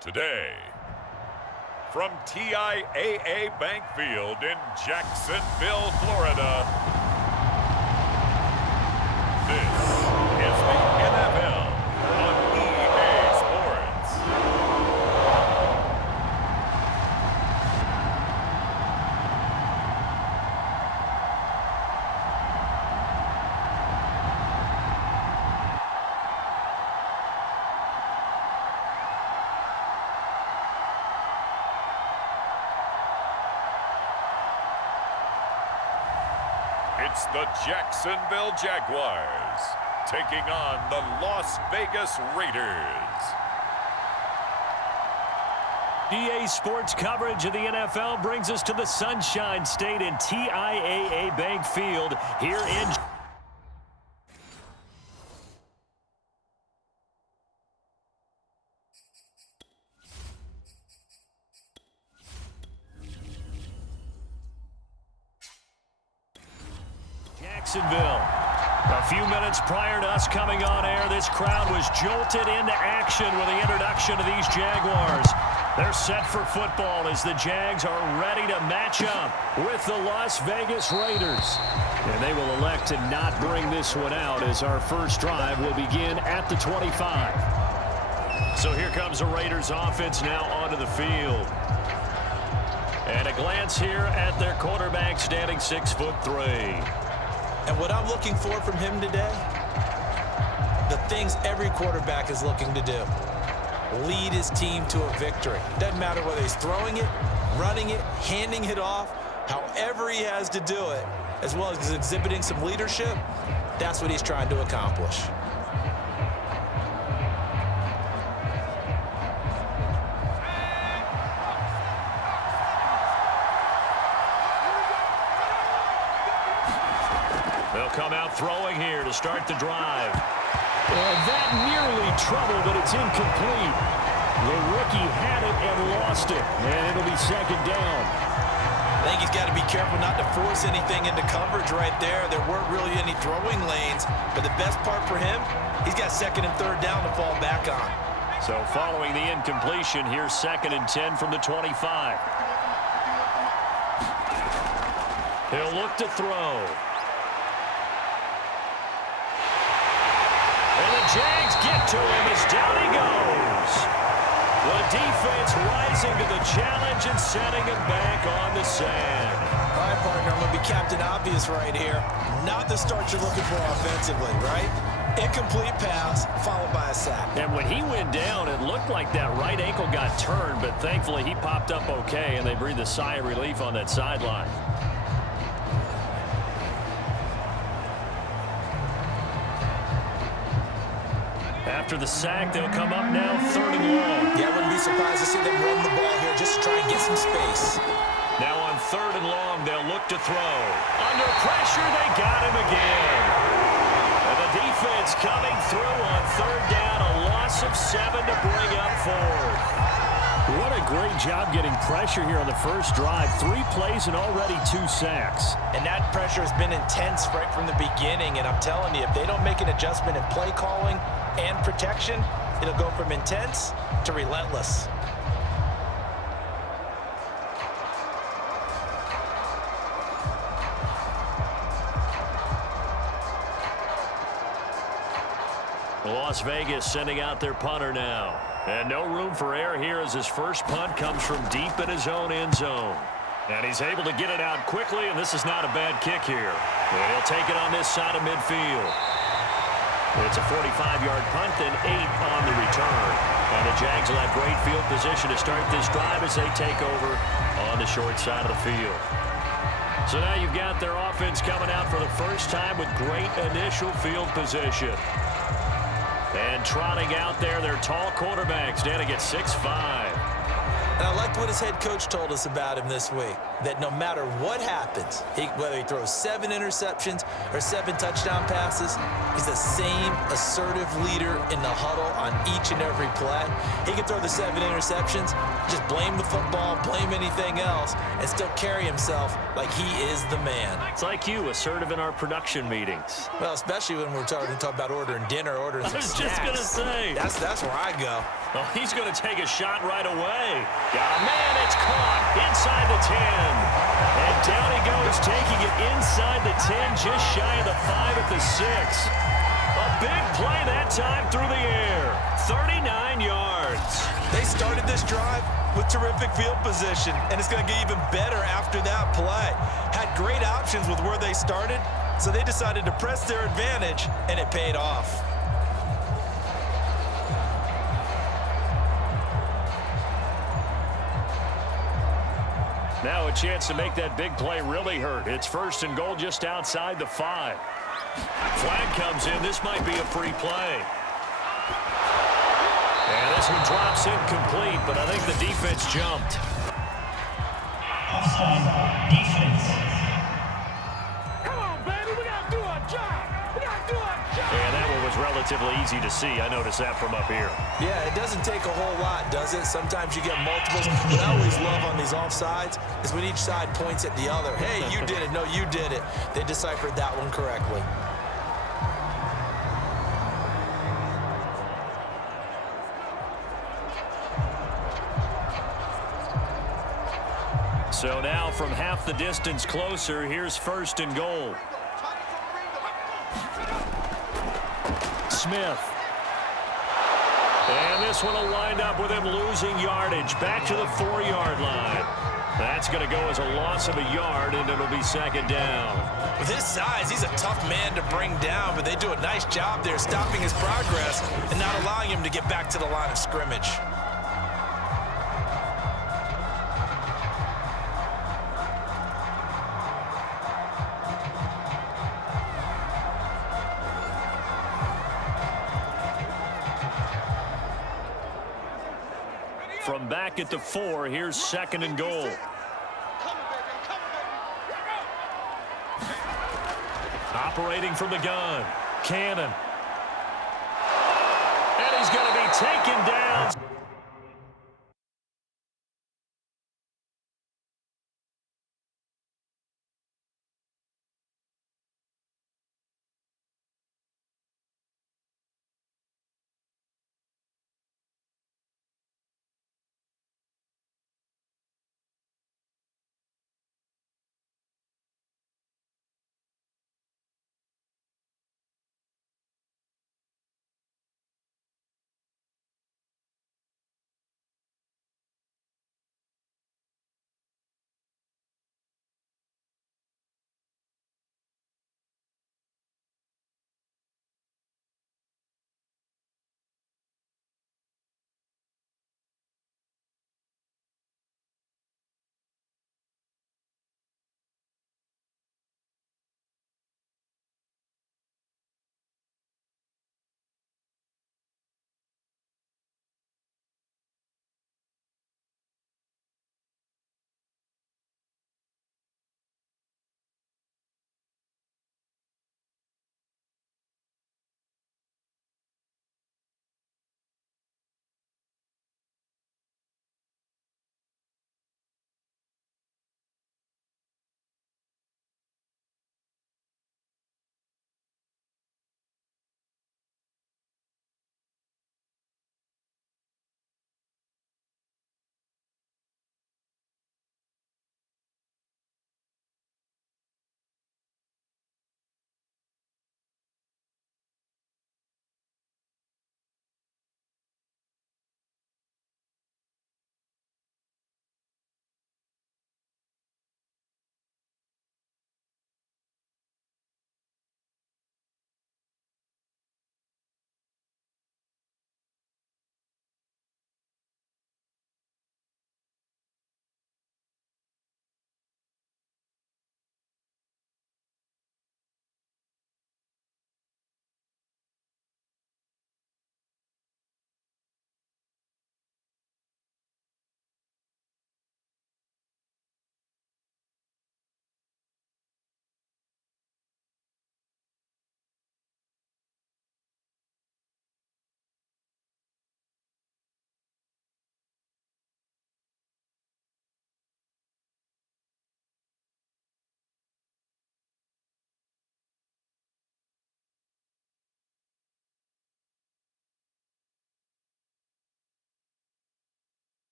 Today, from TIAA Bank Field in Jacksonville, Florida, this is the NFL on EA Sports. It's the Jacksonville Jaguars taking on the Las Vegas Raiders. EA Sports coverage of the NFL brings us to the Sunshine State in TIAA Bank Field here in Jacksonville. A few minutes prior to us coming on air, this crowd was jolted into action with the introduction of these Jaguars. They're set for football as the Jags are ready to match up with the Las Vegas Raiders. And they will elect to not bring this one out as our first drive will begin at the 25. So here comes the Raiders offense now onto the field. And a glance here at their quarterback standing 6'3". And what I'm looking for from him today, the things every quarterback is looking to do. Lead his team to a victory. Doesn't matter whether he's throwing it, running it, handing it off, however he has to do it, as well as exhibiting some leadership, that's what he's trying to accomplish. They'll come out throwing here to start the drive. That nearly trouble, but it's incomplete. The rookie had it and lost it, and it'll be second down. I think he's got to be careful not to force anything into coverage right there. There weren't really any throwing lanes, but the best part for him, he's got second and third down to fall back on. So following the incompletion, here's 2nd and 10 from the 25. He'll look to throw. And the Jags get to him as down he goes. The defense rising to the challenge and setting him back on the sand. All right, partner, I'm going to be Captain Obvious right here. Not the start you're looking for offensively, right? Incomplete pass followed by a sack. And when he went down, it looked like that right ankle got turned, but thankfully he popped up okay, and they breathed a sigh of relief on that sideline. After the sack, they'll come up now 3rd and long. Yeah, I wouldn't be surprised to see them run the ball here just to try and get some space. Now on 3rd and long, they'll look to throw. Under pressure, they got him again. And the defense coming through on 3rd down, a loss of 7 to bring up 4th. What a great job getting pressure here on the first drive. 3 plays and already 2 sacks. And that pressure has been intense right from the beginning. And I'm telling you, if they don't make an adjustment in play calling and protection, it'll go from intense to relentless. Las Vegas sending out their punter now. And no room for error here as his first punt comes from deep in his own end zone. And he's able to get it out quickly, and this is not a bad kick here. And he'll take it on this side of midfield. It's a 45-yard punt, then 8 on the return. And the Jags will have great field position to start this drive as they take over on the short side of the field. So now you've got their offense coming out for the first time with great initial field position. And trotting out there, their tall quarterback standing at 6'5". And I liked what his head coach told us about him this week, that no matter what happens, whether he throws 7 interceptions or 7 touchdown passes, He's the same assertive leader in the huddle on each and every play. He can throw the 7 interceptions, just blame the football, blame anything else, and still carry himself like he is the man. It's like you, assertive in our production meetings. Well, especially when we're talking about ordering dinner, ordering some snacks. I was just going to say. That's where I go. Oh, he's going to take a shot right away. Got a man, it's caught inside the 10. And down he goes, taking it inside the 10, just shy of the 5 at the 6. A big play that time through the air. 39 yards. They started this drive with terrific field position, and it's going to get even better after that play. Had great options with where they started, so they decided to press their advantage, and it paid off. Now a chance to make that big play really hurt. It's 1st and goal just outside the 5. Flag comes in. This might be a free play. And this one drops incomplete, but I think the defense jumped. Offside, defense. Come on, baby, we gotta do our job. We gotta do our job. And that one was relatively easy to see. I noticed that from up here. Yeah, it doesn't take a whole lot, does it? Sometimes you get multiples. What I always love on these offsides is when each side points at the other. Hey, you did it. No, you did it. They deciphered that one correctly. So now from half the distance closer, here's 1st and goal. Smith. And this one will wind up with him losing yardage back to the 4-yard line. That's going to go as a loss of a yard, and it'll be 2nd down. With his size, he's a tough man to bring down, but they do a nice job there stopping his progress and not allowing him to get back to the line of scrimmage. From back at the 4, here's 2nd and goal. Operating from the gun, Cannon. And he's going to be taken down.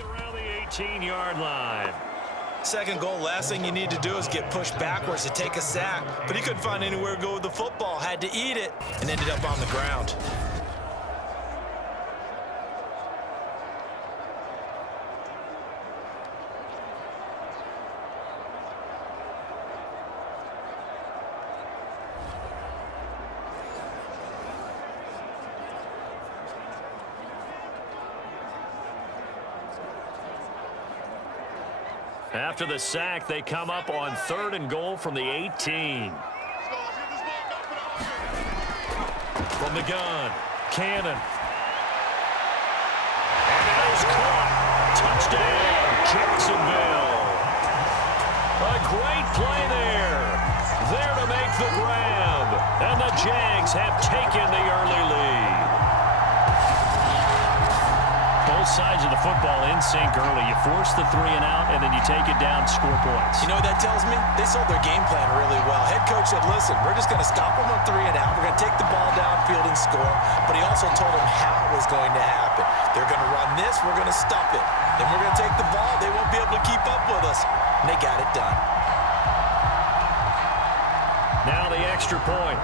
Around the 18-yard line. Second goal, last thing you need to do is get pushed backwards to take a sack. But he couldn't find anywhere to go with the football, had to eat it, and ended up on the ground. After the sack, they come up on 3rd and goal from the 18. From the gun, Cannon. And it is caught. Touchdown, Jacksonville. A great play there. There to make the grab. And the Jags have taken the early lead. Both sides of the football in sync early. You force the 3 and out, and then you take it down, score points. You know what that tells me? They sold their game plan really well. Head coach said, listen, we're just going to stop them on 3 and out. We're going to take the ball downfield and score. But he also told them how it was going to happen. They're going to run this. We're going to stop it. Then we're going to take the ball. They won't be able to keep up with us. And they got it done. Now the extra point.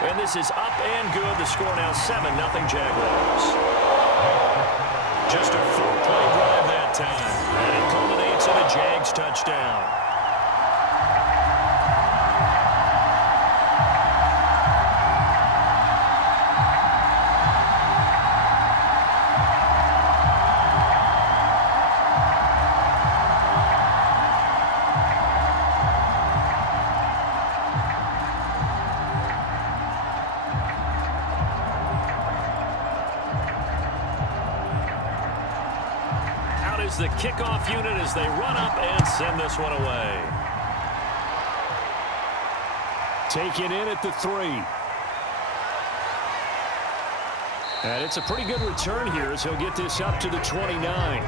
And this is up and good. The score now 7-0 Jaguars. Just a 4-play drive that time. And it culminates in a Jags touchdown. The kickoff unit as they run up and send this one away. Taken in at the 3. And it's a pretty good return here as he'll get this up to the 29.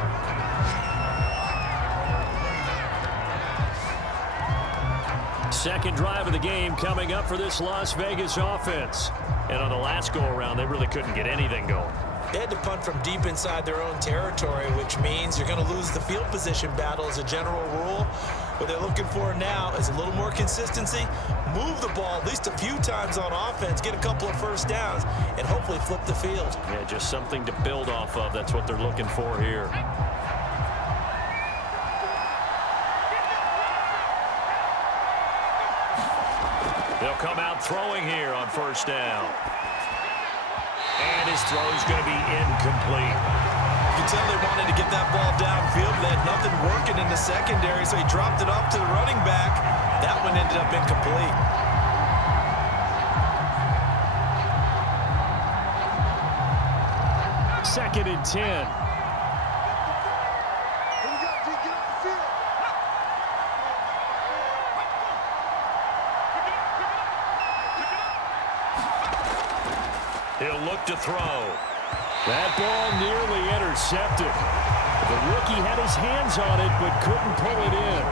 Second drive of the game coming up for this Las Vegas offense. And on the last go-around, they really couldn't get anything going. They had to punt from deep inside their own territory, which means you're going to lose the field position battle as a general rule. What they're looking for now is a little more consistency, move the ball at least a few times on offense, get a couple of first downs, and hopefully flip the field. Yeah, just something to build off of. That's what they're looking for here. They'll come out throwing here on first down. And his throw is going to be incomplete. You can tell they wanted to get that ball downfield, but they had nothing working in the secondary, so he dropped it off to the running back. That one ended up incomplete. Second and 10. He'll look to throw. That ball nearly intercepted. The rookie had his hands on it, but couldn't pull it in.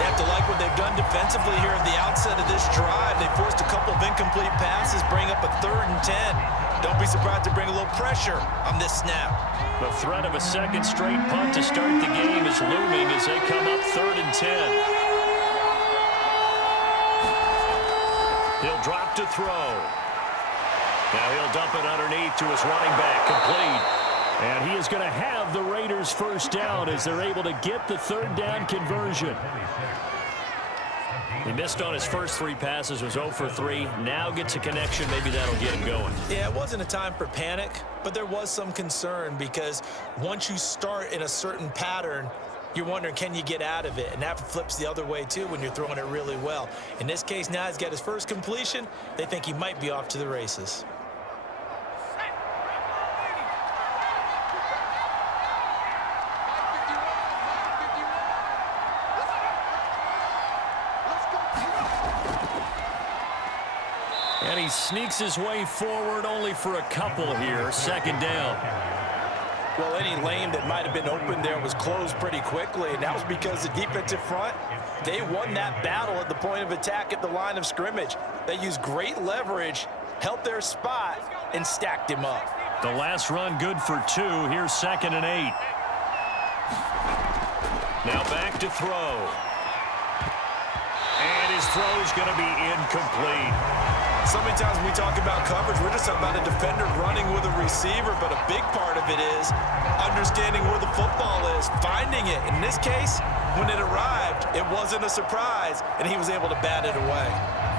They have to like what they've done defensively here at the outset of this drive. They forced a couple of incomplete passes, bring up a 3rd and 10. Don't be surprised to bring a little pressure on this snap. The threat of a second straight punt to start the game is looming as they come up 3rd and 10. He'll drop to throw. Now he'll dump it underneath to his running back, complete. And he is going to have the Raiders first down as they're able to get the 3rd down conversion. He missed on his first 3 passes, was 0 for 3. Now gets a connection. Maybe that'll get him going. Yeah, it wasn't a time for panic, but there was some concern because once you start in a certain pattern, you're wondering, can you get out of it? And that flips the other way, too, when you're throwing it really well. In this case, now he's got his first completion. They think he might be off to the races. And he sneaks his way forward only for a couple here. 2nd down. Well, any lane that might have been open there was closed pretty quickly, and that was because the defensive front, they won that battle at the point of attack at the line of scrimmage. They used great leverage helped their spot, and stacked him up. The last run good for 2. Here's 2nd and 8. Now back to throw. And his throw's going to be incomplete. So many times when we talk about coverage, we're just talking about a defender running with a receiver, but a big part of it is understanding where the football is, finding it. In this case, when it arrived, it wasn't a surprise, and he was able to bat it away.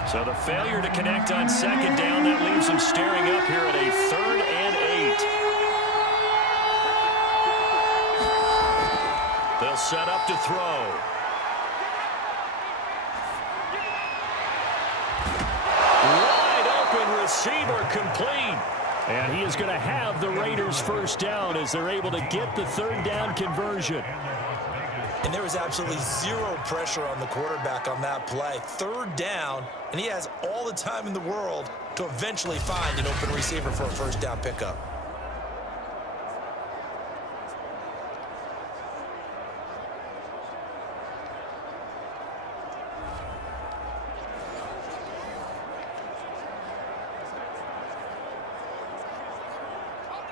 So the failure to connect on 2nd down, that leaves him staring up here at a 3rd and 8. They'll set up to throw. Receiver complete. And he is going to have the Raiders first down as they're able to get the 3rd down conversion. And there was absolutely zero pressure on the quarterback on that play. 3rd down, and he has all the time in the world to eventually find an open receiver for a first down pickup.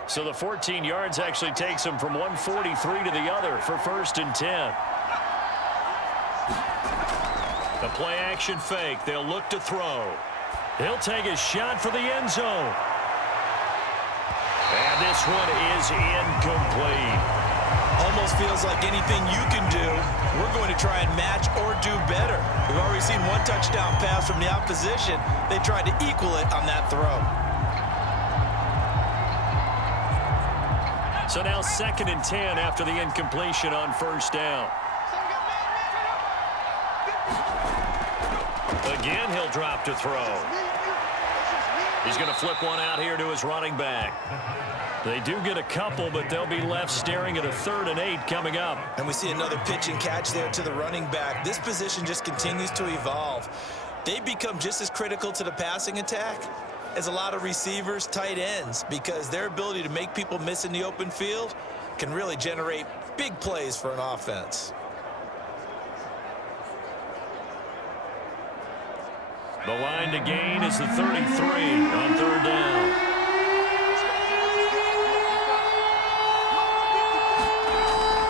So the 14 yards actually takes him from 143 to the other for 1st and 10. The play action fake. They'll look to throw. He'll take a shot for the end zone. And this one is incomplete. Almost feels like anything you can do, we're going to try and match or do better. We've already seen one touchdown pass from the opposition. They tried to equal it on that throw. So now 2nd and 10 after the incompletion on 1st down. Again, he'll drop to throw. He's going to flip one out here to his running back. They do get a couple, but they'll be left staring at a 3rd and 8 coming up. And we see another pitch and catch there to the running back. This position just continues to evolve. They become just as critical to the passing attack as a lot of receivers, tight ends, because their ability to make people miss in the open field can really generate big plays for an offense. The line to gain is the 33 on 3rd down.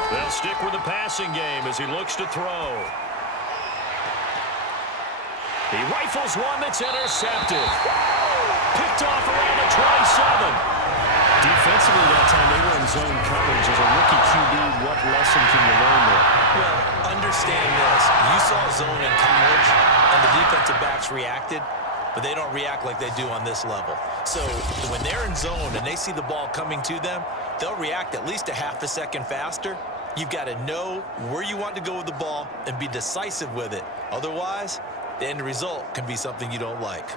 They'll stick with the passing game as he looks to throw. He rifles one that's intercepted. Picked off around the 27. Defensively that time, they were in zone coverage. As a rookie QB, what lesson can you learn there? Well, understand this. You saw zone in college, and the defensive backs reacted, but they don't react like they do on this level. So when they're in zone and they see the ball coming to them, they'll react at least a half a second faster. You've got to know where you want to go with the ball and be decisive with it. Otherwise, the end result can be something you don't like.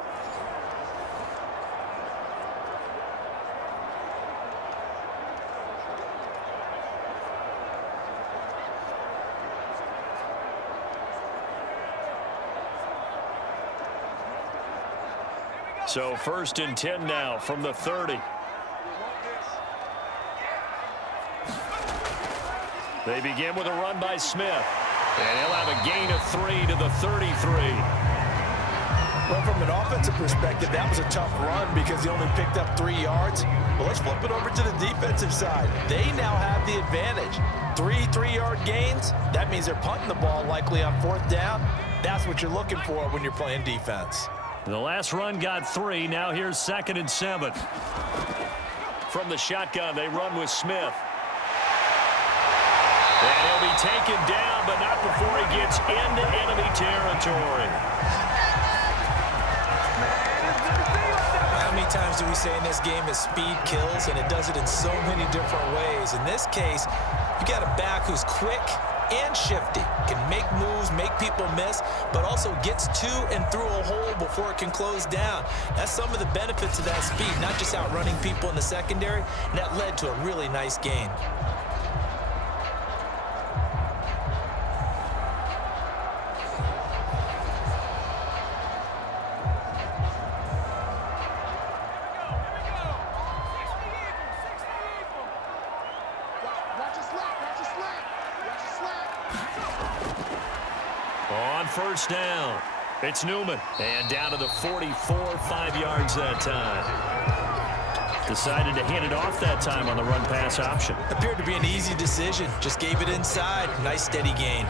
So 1st and 10 now from the 30. They begin with a run by Smith. And he'll have a gain of 3 to the 33. Well, from an offensive perspective, that was a tough run because he only picked up 3 yards. But let's flip it over to the defensive side. They now have the advantage. 3 3-yard gains, that means they're punting the ball likely on 4th down. That's what you're looking for when you're playing defense. The last run got 3. Now here's 2nd and 7. From the shotgun, they run with Smith. And he'll be taken down, but not before he gets into enemy territory. How many times do we say in this game is speed kills, and it does it in so many different ways. In this case, you got a back who's quick and shifty, can make moves, make people miss, but also gets to and through a hole before it can close down. That's some of the benefits of that speed, not just outrunning people in the secondary, and that led to a really nice gain. On 1st down. It's Newman. And down to the 44, 5 yards that time. Decided to hand it off that time on the run-pass option. Appeared to be an easy decision. Just gave it inside. Nice steady gain.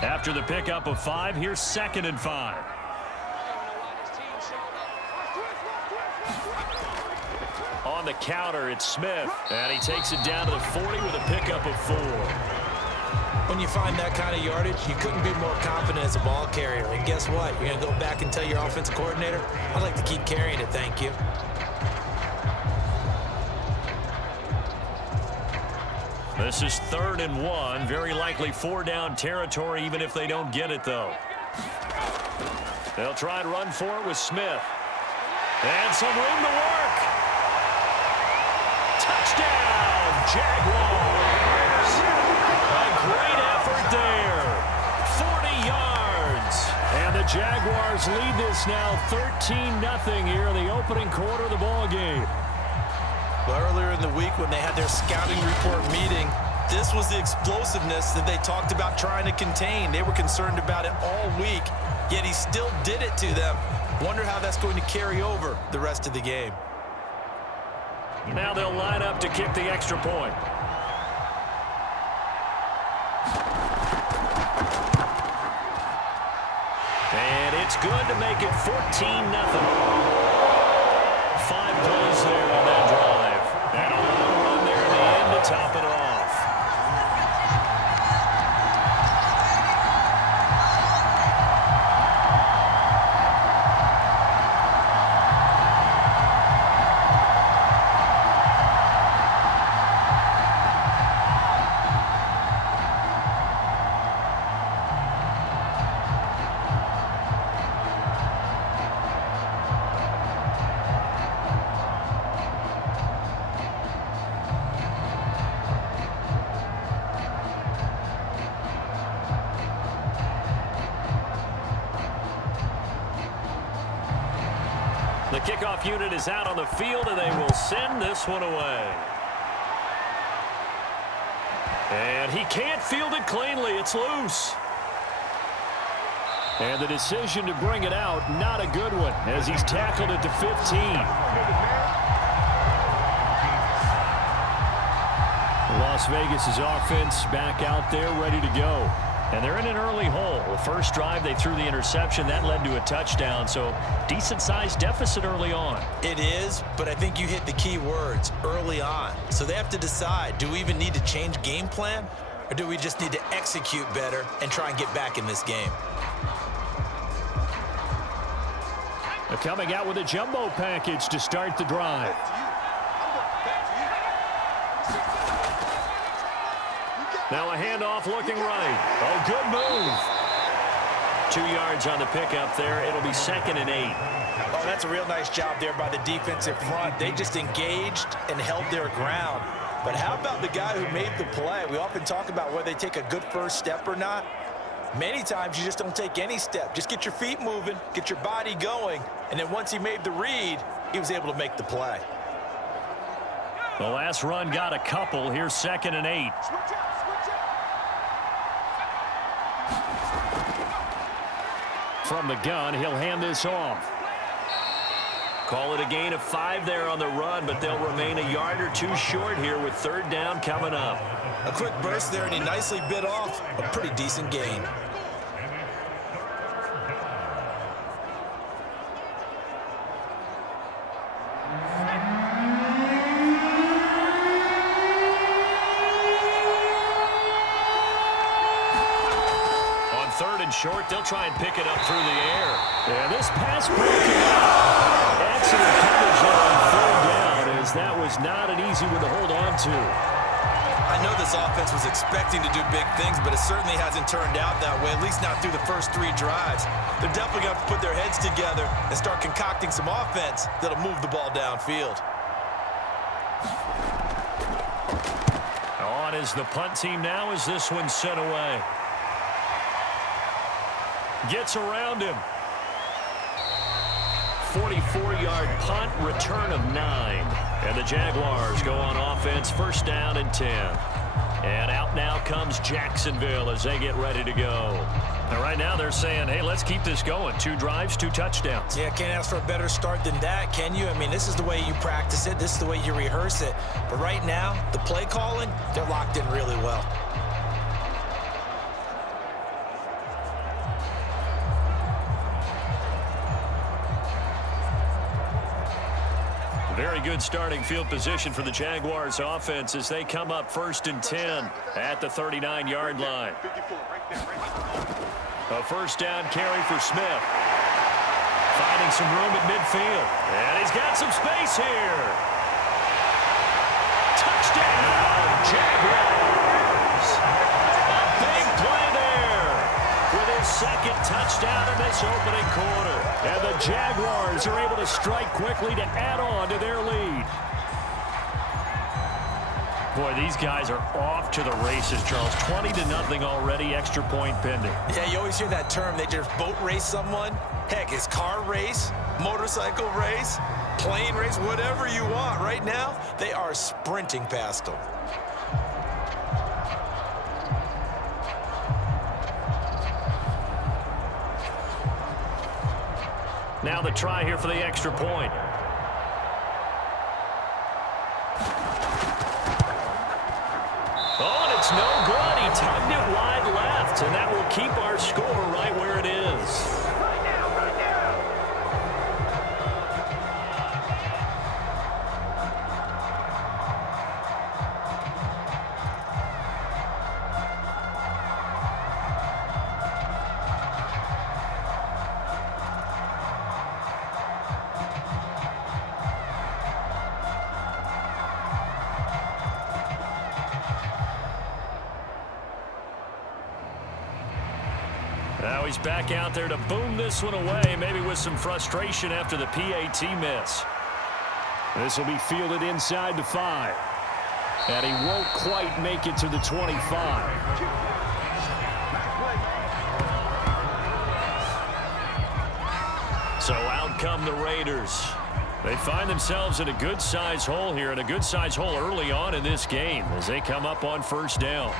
After the pickup of 5, here's 2nd and 5. On the counter, it's Smith. And he takes it down to the 40 with a pickup of 4. When you find that kind of yardage, you couldn't be more confident as a ball carrier. And guess what? You're going to go back and tell your offensive coordinator, I'd like to keep carrying it, thank you. This is 3rd and 1. Very likely 4-down territory, even if they don't get it, though. They'll try and run for it with Smith. And some room to work. Touchdown, Jaguars. A great effort there. 40 yards. And the Jaguars lead this now 13-0 here in the opening quarter of the ball game. Well, earlier in the week when they had their scouting report meeting, this was the explosiveness that they talked about trying to contain. They were concerned about it all week, yet he still did it to them. Wonder how that's going to carry over the rest of the game. Now they'll line up to kick the extra point. And it's good to make it 14-0. 5 plays there on that drive. And a long run there in the end to top it off. The kickoff unit is out on the field, and they will send this one away. And he can't field it cleanly. It's loose. And the decision to bring it out, not a good one, as he's tackled at the 15. Las Vegas' offense back out there ready to go. And they're in an early hole. The first drive, they threw the interception. That led to a touchdown, so decent-sized deficit early on. It is, but I think you hit the key words, early on. So they have to decide, do we even need to change game plan, or do we just need to execute better and try and get back in this game? They're coming out with a jumbo package to start the drive. Now a handoff looking right. Oh, good move. 2 yards on the pickup there. It'll be 2nd and 8. Oh, that's a real nice job there by the defensive front. They just engaged and held their ground. But how about the guy who made the play? We often talk about whether they take a good first step or not. Many times you just don't take any step. Just get your feet moving, get your body going, and then once he made the read, he was able to make the play. The last run got a couple. Here's 2nd and 8. From the gun, he'll hand this off. Call it a gain of 5 there on the run, but they'll remain a yard or 2 short here with 3rd down coming up. A quick burst there, and he nicely bit off a pretty decent gain. Short, they'll try and pick it up through the air. And this pass broken up. Excellent coverage there on 3rd down, as that was not an easy one to hold on to. I know this offense was expecting to do big things, but it certainly hasn't turned out that way, at least not through the first 3 drives. They're definitely going to have to put their heads together and start concocting some offense that'll move the ball downfield. On is the punt team now as this one's sent away. Gets around him. 44-yard punt, return of 9. And the Jaguars go on offense, 1st down and 10. And out now comes Jacksonville as they get ready to go. And right now they're saying, hey, let's keep this going. 2 drives, 2 touchdowns. Yeah, can't ask for a better start than that, can you? I mean, this is the way you practice it. This is the way you rehearse it. But right now, the play calling, they're locked in really well. Very good starting field position for the Jaguars offense as they come up 1st and 10 at the 39-yard line. A first down carry for Smith. Finding some room at midfield. And he's got some space here. Touchdown, Jaguars. A big play there with his 2nd touchdown in this opening quarter. And the Jaguars are able to strike quickly to add on to their lead. Boy, these guys are off to the races, Charles. 20-0 already, extra point pending. Yeah, you always hear that term. They just boat race someone. Heck, it's car race, motorcycle race, plane race, whatever you want. Right now, they are sprinting past them. Now the try here for the extra point. Oh, and it's no good. He tugged it wide left, and that will keep our score right where it is. Now he's back out there to boom this one away, maybe with some frustration after the PAT miss. This will be fielded inside the 5. And he won't quite make it to the 25. So out come the Raiders. They find themselves in a good-sized hole here, and a good-sized hole early on in this game as they come up on 1st down.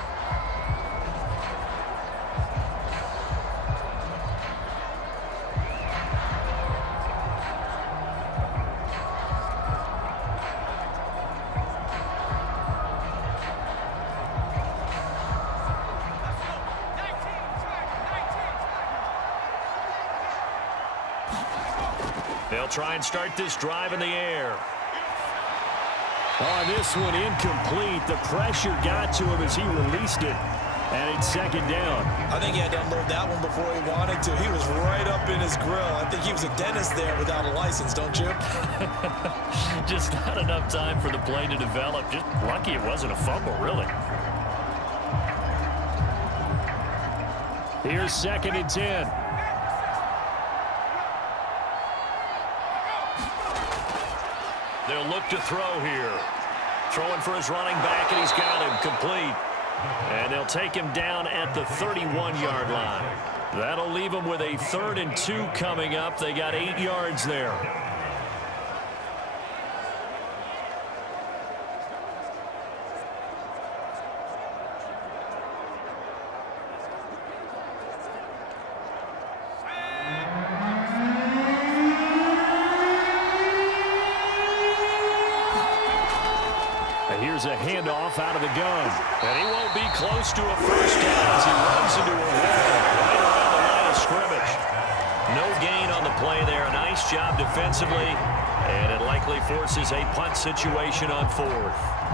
They'll try and start this drive in the air. On this one, incomplete. The pressure got to him as he released it. And it's 2nd down. I think he had to unload that one before he wanted to. He was right up in his grill. I think he was a dentist there without a license, don't you? Just not enough time for the play to develop. Just lucky it wasn't a fumble, really. Here's 2nd and 10. They'll look to throw here. Throwing for his running back, and he's got him complete. And they'll take him down at the 31-yard line. That'll leave him with a 3rd and 2 coming up. They got 8 yards there. Here's a handoff out of the gun. And he won't be close to a first down as he runs into a wall right around the line of scrimmage. No gain on the play there. A nice job defensively. And it likely forces a punt situation on 4th.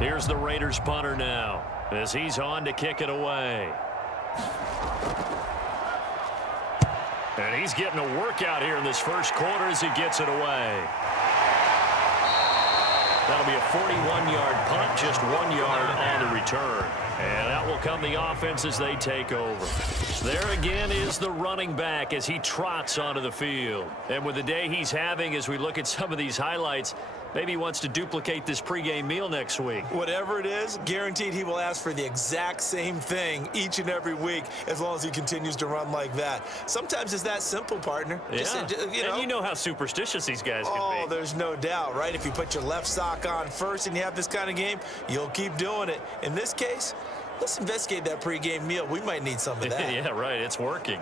Here's the Raiders punter now as he's on to kick it away. And he's getting a workout here in this 1st quarter as he gets it away. That'll be a 41-yard punt, just 1 yard on the return. And out will come the offense as they take over. There again is the running back as he trots onto the field. And with the day he's having, as we look at some of these highlights, maybe he wants to duplicate this pregame meal next week. Whatever it is, guaranteed he will ask for the exact same thing each and every week as long as he continues to run like that. Sometimes it's that simple, partner. Yeah. And you know how superstitious these guys can be. Oh, there's no doubt, right? If you put your left sock on first and you have this kind of game, you'll keep doing it. In this case, let's investigate that pregame meal. We might need some of that. Yeah, right. It's working.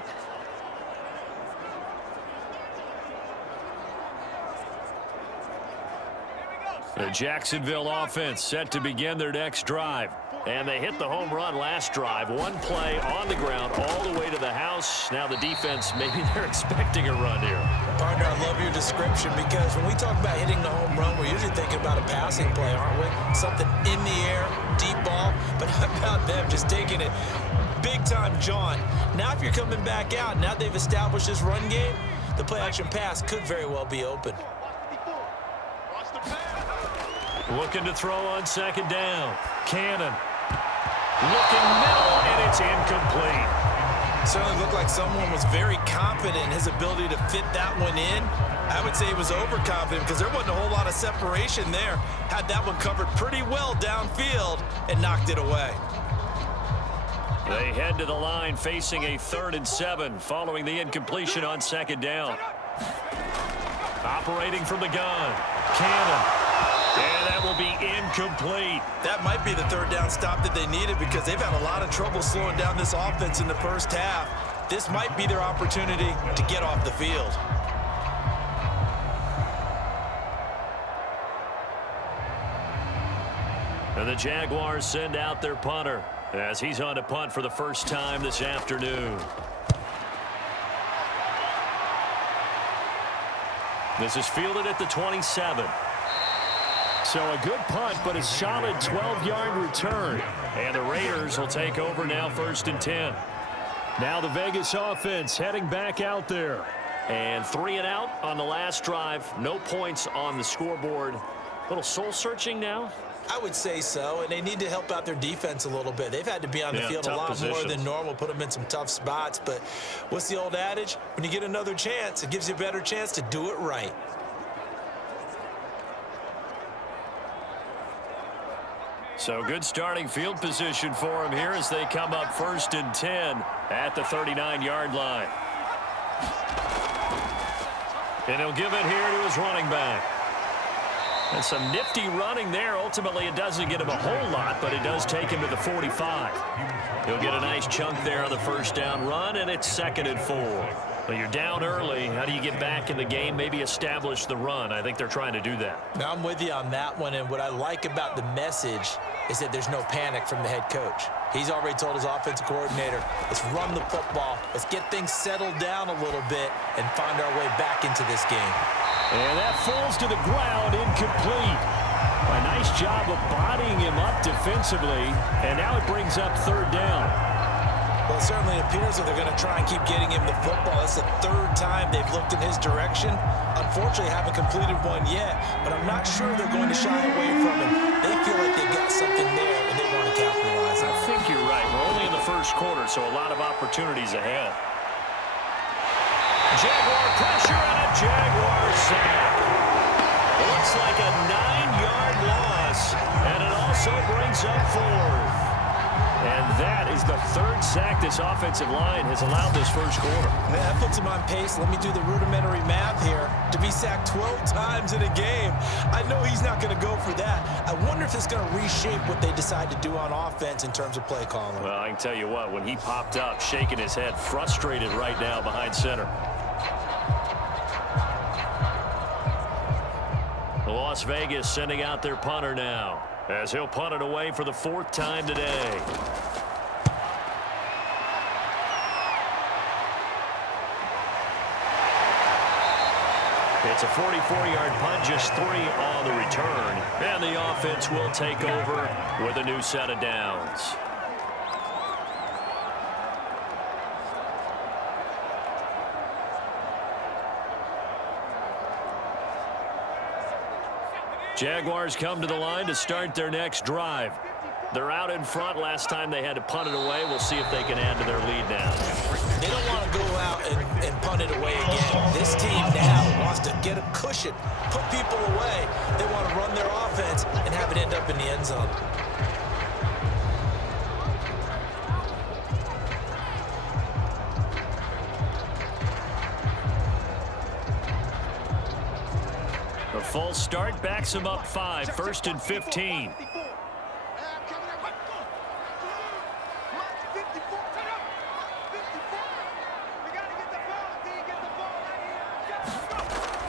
The Jacksonville offense set to begin their next drive. And they hit the home run last drive. One play on the ground all the way to the house. Now the defense, maybe they're expecting a run here. Partner, I love your description because when we talk about hitting the home run, we're usually thinking about a passing play, aren't we? Something in the air, deep ball. But how about them just taking it big time, John? Now if you're coming back out, now they've established this run game, the play-action pass could very well be open. Looking to throw on second down. Cannon. Looking middle, and it's incomplete. Certainly looked like someone was very confident in his ability to fit that one in. I would say he was overconfident because there wasn't a whole lot of separation there. Had that one covered pretty well downfield and knocked it away. They head to the line facing a 3rd and 7 following the incompletion on second down. Operating from the gun. Cannon. And that will be incomplete. That might be the 3rd down stop that they needed because they've had a lot of trouble slowing down this offense in the first half. This might be their opportunity to get off the field. And the Jaguars send out their punter as he's on to punt for the first time this afternoon. This is fielded at the 27. So a good punt, but a solid 12-yard return. And the Raiders will take over now 1st and 10. Now the Vegas offense heading back out there. And 3 and out on the last drive. No points on the scoreboard. A little soul-searching now? I would say so, and they need to help out their defense a little bit. They've had to be on the field a lot more than normal, put them in some tough spots. But what's the old adage? When you get another chance, it gives you a better chance to do it right. So good starting field position for him here as they come up 1st and 10 at the 39-yard line. And he'll give it here to his running back. And some nifty running there. Ultimately, it doesn't get him a whole lot, but it does take him to the 45. He'll get a nice chunk there on the 1st down run, and it's 2nd and 4. Well, you're down early. How do you get back in the game, maybe establish the run? I think they're trying to do that. Now, I'm with you on that one, and what I like about the message is that there's no panic from the head coach. He's already told his offensive coordinator, let's run the football, let's get things settled down a little bit and find our way back into this game. And that falls to the ground, incomplete. A nice job of bodying him up defensively, and now it brings up 3rd down. Well, it certainly appears that they're going to try and keep getting him the football. That's the 3rd time they've looked in his direction. Unfortunately, haven't completed one yet, but I'm not sure they're going to shy away from him. They feel like they've got something there, and they want to capitalize on it. I think you're right. We're only in the 1st quarter, so a lot of opportunities ahead. Jaguar pressure and a Jaguar sack. Looks like a 9-yard loss, and it also brings up 4th. And that is the 3rd sack this offensive line has allowed this 1st quarter. That puts him on pace. Let me do the rudimentary math here. To be sacked 12 times in a game, I know he's not going to go for that. I wonder if it's going to reshape what they decide to do on offense in terms of play calling. Well, I can tell you what, when he popped up, shaking his head, frustrated right now behind center. Las Vegas sending out their punter now, as he'll punt it away for the 4th time today. It's a 44-yard punt, just 3 on the return. And the offense will take over with a new set of downs. Jaguars come to the line to start their next drive. They're out in front. Last time they had to punt it away. We'll see if they can add to their lead now. They don't want to go out and punt it away again. This team now wants to get a cushion, put people away. They want to run their offense and have it end up in the end zone. A full start backs him up 5, 1st and 15.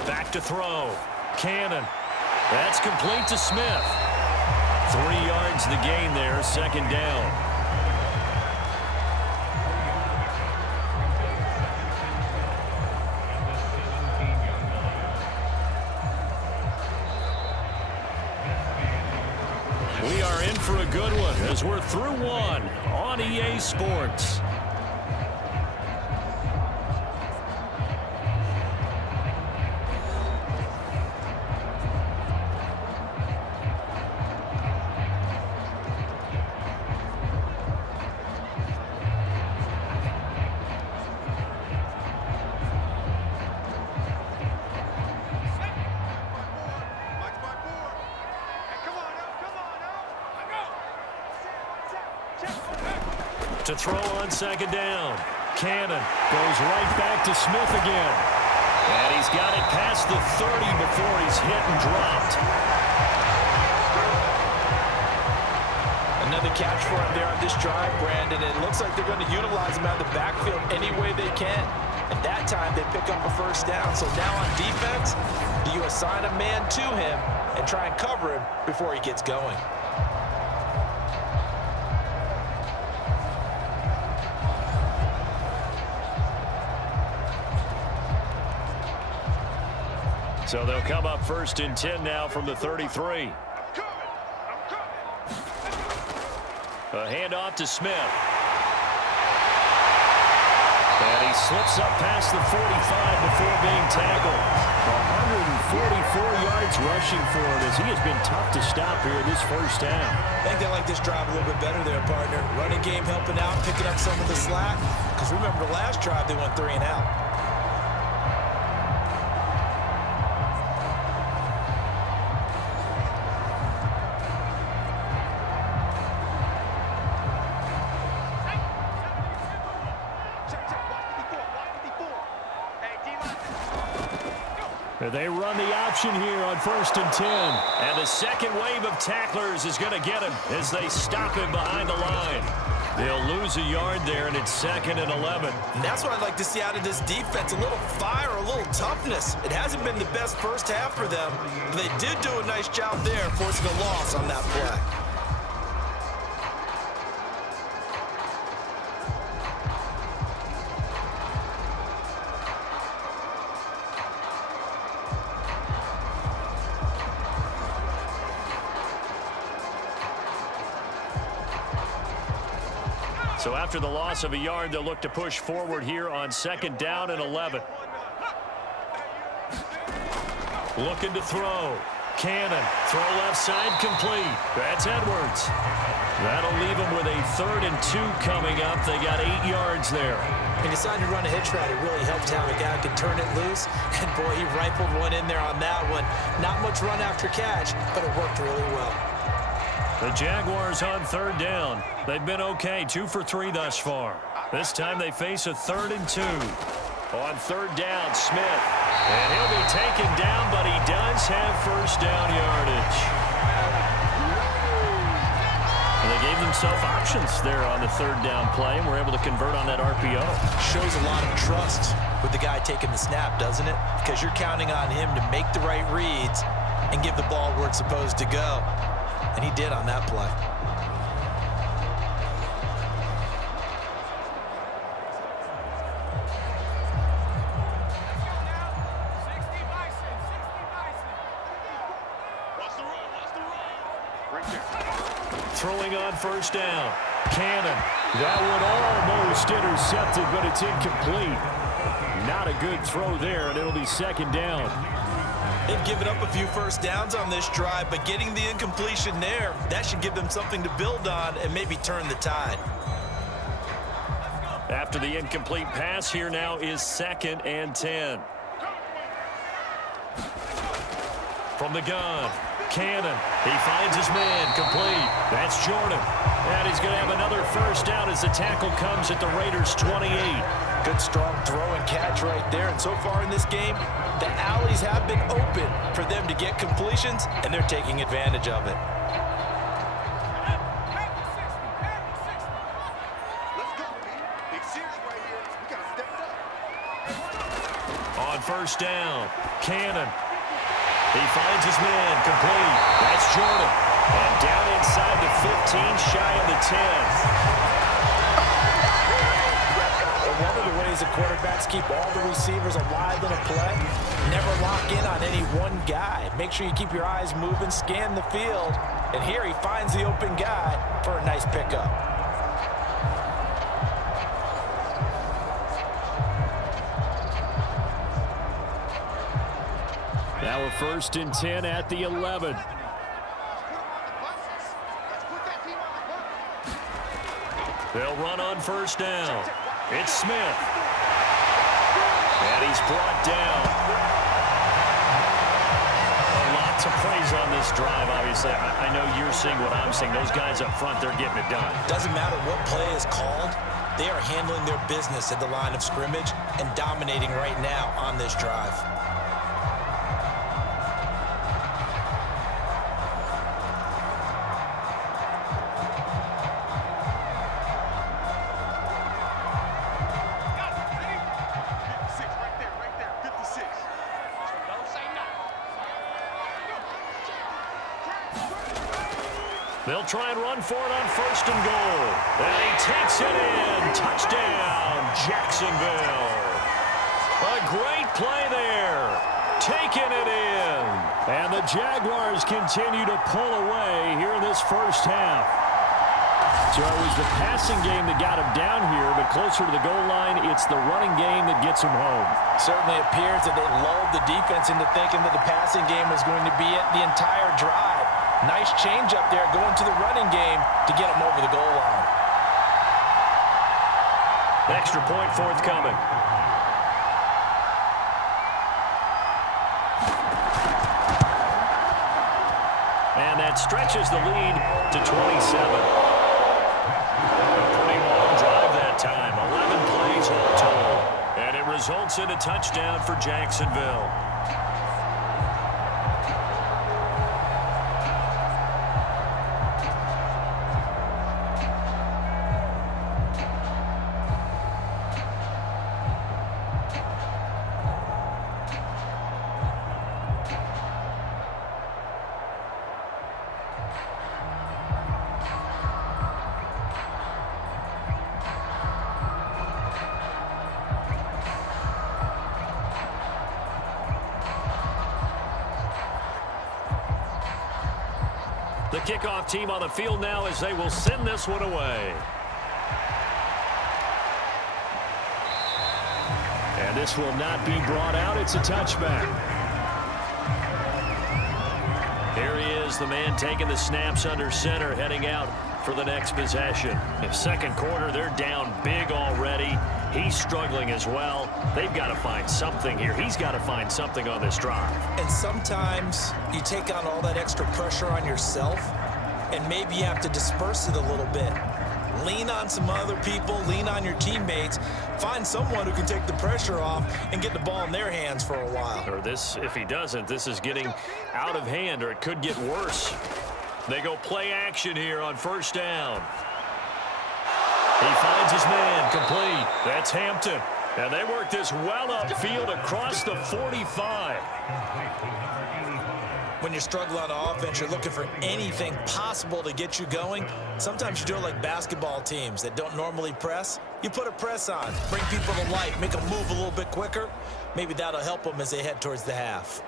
Back to throw. Cannon. That's complete to Smith. 3 yards the gain there, 2nd down. We are in for a good one as we're through one on EA Sports. To throw on 2nd down. Cannon goes right back to Smith again. And he's got it past the 30 before he's hit and dropped. Another catch for him there on this drive, Brandon. It looks like they're going to utilize him out of the backfield any way they can. And that time they pick up a 1st down. So now on defense, do you assign a man to him and try and cover him before he gets going? So they'll come up 1st and 10 now from the 33. A handoff to Smith. And he slips up past the 45 before being tackled. 144 yards rushing for him as he has been tough to stop here this 1st half. I think they like this drive a little bit better there, partner. Running game helping out, picking up some of the slack. Because remember the last drive they went 3 and out. They run the option here on 1st and 10. And the second wave of tacklers is going to get him as they stop him behind the line. They'll lose a yard there, and it's 2nd and 11. And that's what I'd like to see out of this defense, a little fire, a little toughness. It hasn't been the best 1st half for them, but they did do a nice job there forcing a loss on that play. So after the loss of a yard, they'll look to push forward here on 2nd down and 11. Looking to throw. Cannon. Throw left side complete. That's Edwards. That'll leave them with a 3rd and 2 coming up. They got 8 yards there. He decided to run a hitch route. It really helped to have a guy who could turn it loose. And, boy, he rifled one in there on that one. Not much run after catch, but it worked really well. The Jaguars on 3rd down. They've been okay, 2 for 3 thus far. This time they face a 3rd and 2. On 3rd down, Smith. And he'll be taken down, but he does have 1st down yardage. And they gave themselves options there on the 3rd down play, and were able to convert on that RPO. Shows a lot of trust with the guy taking the snap, doesn't it? Because you're counting on him to make the right reads and give the ball where it's supposed to go. And he did on that play. Throwing on 1st down. Cannon. That one almost intercepted, but it's incomplete. Not a good throw there, and it'll be 2nd down. They've given up a few first downs on this drive, but getting the incompletion there, that should give them something to build on and maybe turn the tide. After the incomplete pass, here now is 2nd and 10. From the gun, Cannon. He finds his man, complete. That's Jordan. And he's going to have another first down as the tackle comes at the Raiders' 28. Good strong throw and catch right there. And so far in this game, the alleys have been open for them to get completions, and they're taking advantage of it. On first down, Cannon. He finds his man, complete. That's Jordan. And down inside the 15, shy of the 10. One of the ways the quarterbacks keep all the receivers alive in a play, never lock in on any one guy. Make sure you keep your eyes moving, scan the field, and here he finds the open guy for a nice pickup. Now we're 1st and 10 at the 11. They'll run on first down. It's Smith. And he's brought down. Lots of praise on this drive, obviously. I know you're seeing what I'm seeing. Those guys up front, they're getting it done. Doesn't matter what play is called. They are handling their business at the line of scrimmage and dominating right now on this drive. They'll try and run for it on 1st and goal. And he takes it in. Touchdown, Jacksonville. A great play there. Taking it in. And the Jaguars continue to pull away here in this first half. So it was the passing game that got him down here, but closer to the goal line, it's the running game that gets him home. Certainly appears that they lulled the defense into thinking that the passing game was going to be it the entire drive. Nice change up there going to the running game to get him over the goal line. Extra point forthcoming. And that stretches the lead to 27. A pretty long drive that time. 11 plays all told. And it results in a touchdown for Jacksonville. The kickoff team on the field now as they will send this one away. And this will not be brought out. It's a touchback. Here he is, the man taking the snaps under center, heading out for the next possession. In second quarter, they're down big already. He's struggling as well. They've got to find something here. He's got to find something on this drive. And sometimes you take on all that extra pressure on yourself, and maybe you have to disperse it a little bit. Lean on some other people, lean on your teammates, find someone who can take the pressure off and get the ball in their hands for a while. Or this, if he doesn't, this is getting out of hand, or it could get worse. They go play action here on first down. He finds his man, complete. That's Hampton. And they work this well upfield across the 45. When you struggle on offense, you're looking for anything possible to get you going. Sometimes you do it like basketball teams that don't normally press. You put a press on, bring people to life, make them move a little bit quicker. Maybe that'll help them as they head towards the half.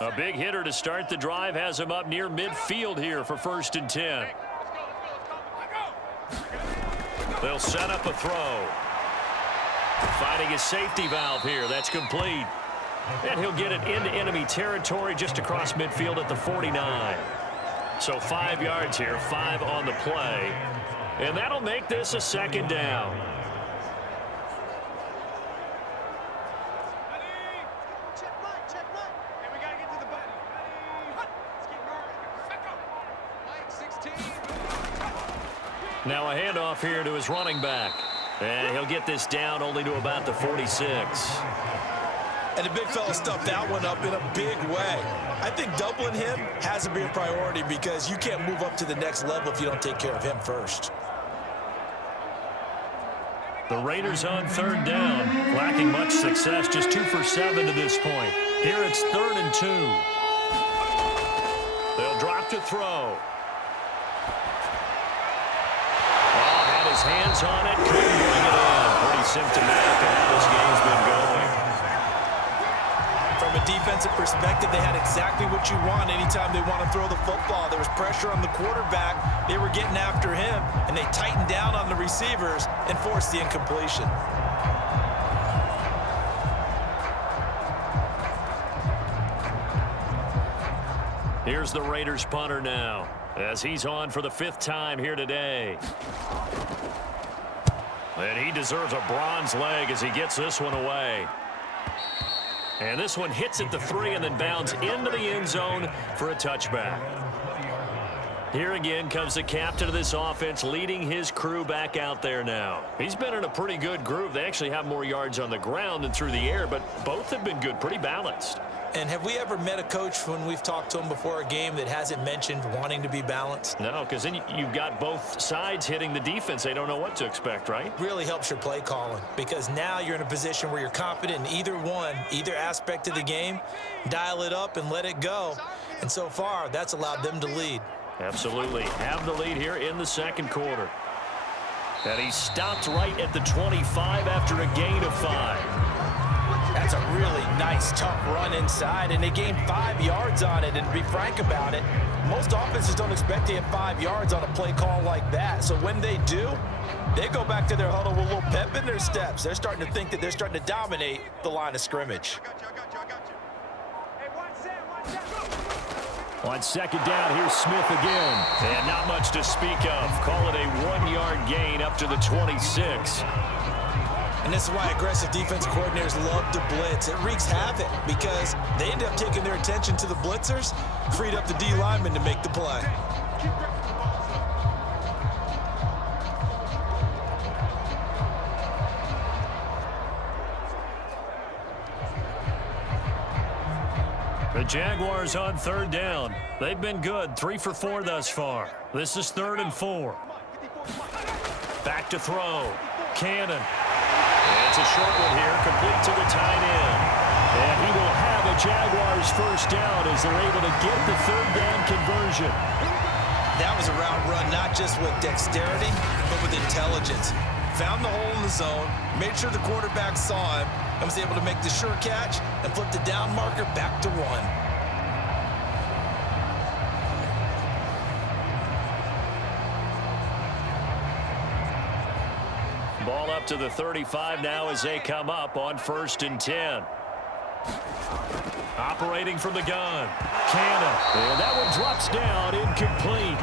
A big hitter to start the drive has him up near midfield here for 1st and 10. They'll set up a throw. Finding a safety valve here. That's complete. And he'll get it into enemy territory just across midfield at the 49. So 5 yards here, 5 on the play. And that'll make this a 2nd down. Now a handoff here to his running back. And he'll get this down only to about the 46. And the big fella stuffed that one up in a big way. I think doubling him has to be a priority because you can't move up to the next level if you don't take care of him first. The Raiders on 3rd down, lacking much success, just 2 for 7 to this point. Here it's 3rd and 2. They'll drop to throw. His hands on it, couldn't bring it in. Pretty symptomatic of how this game's been going. From a defensive perspective, they had exactly what you want anytime they want to throw the football. There was pressure on the quarterback. They were getting after him, and they tightened down on the receivers and forced the incompletion. Here's the Raiders punter now, as he's on for the 5th time here today. And he deserves a bronze leg as he gets this one away. And this one hits at the 3 and then bounds into the end zone for a touchback. Here again comes the captain of this offense leading his crew back out there now. He's been in a pretty good groove. They actually have more yards on the ground than through the air, but both have been good, pretty balanced. And have we ever met a coach when we've talked to him before a game that hasn't mentioned wanting to be balanced? No, because then you've got both sides hitting the defense. They don't know what to expect, right? Really helps your play calling because now you're in a position where you're confident in either aspect of the game. Dial it up and let it go. And so far, that's allowed them to lead. Absolutely. Have the lead here in the 2nd quarter. And he stopped right at the 25 after a gain of 5. That's a really nice, tough run inside, and they gained 5 yards on it. And to be frank about it, most offenses don't expect to get 5 yards on a play call like that. So when they do, they go back to their huddle with a little pep in their steps. They're starting to think that they're starting to dominate the line of scrimmage. On 2nd down, here's Smith again. And not much to speak of. Call it a 1-yard gain up to the 26. And this is why aggressive defense coordinators love to blitz. It wreaks havoc because they end up taking their attention to the blitzers, freed up the D lineman to make the play. The Jaguars on 3rd down. They've been good, 3 for 4 thus far. This is 3rd and 4. Back to throw. Cannon. It's a short one here, complete to the tight end. And he will have a Jaguars 1st down as they're able to get the 3rd down conversion. That was a route run, not just with dexterity, but with intelligence. Found the hole in the zone, made sure the quarterback saw him, and was able to make the sure catch and flip the down marker back to 1. Ball up to the 35 now as they come up on 1st and 10. Operating from the gun. Cannon. And that one drops down, incomplete.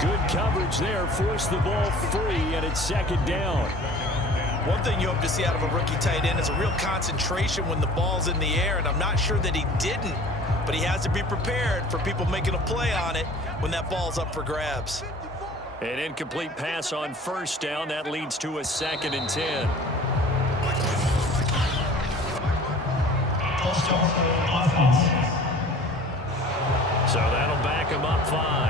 Good coverage there. Forced the ball free, and it's 2nd down. One thing you hope to see out of a rookie tight end is a real concentration when the ball's in the air, and I'm not sure that he didn't, but he has to be prepared for people making a play on it when that ball's up for grabs. An incomplete pass on 1st down. That leads to a 2nd and 10. So that'll back him up 5.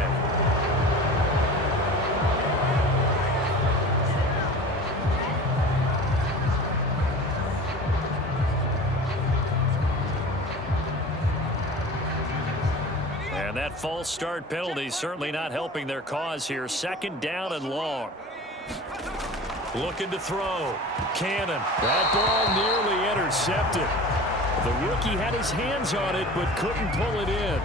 And that false start penalty certainly not helping their cause here. 2nd down and long. Looking to throw. Cannon. That ball nearly intercepted. The rookie had his hands on it but couldn't pull it in.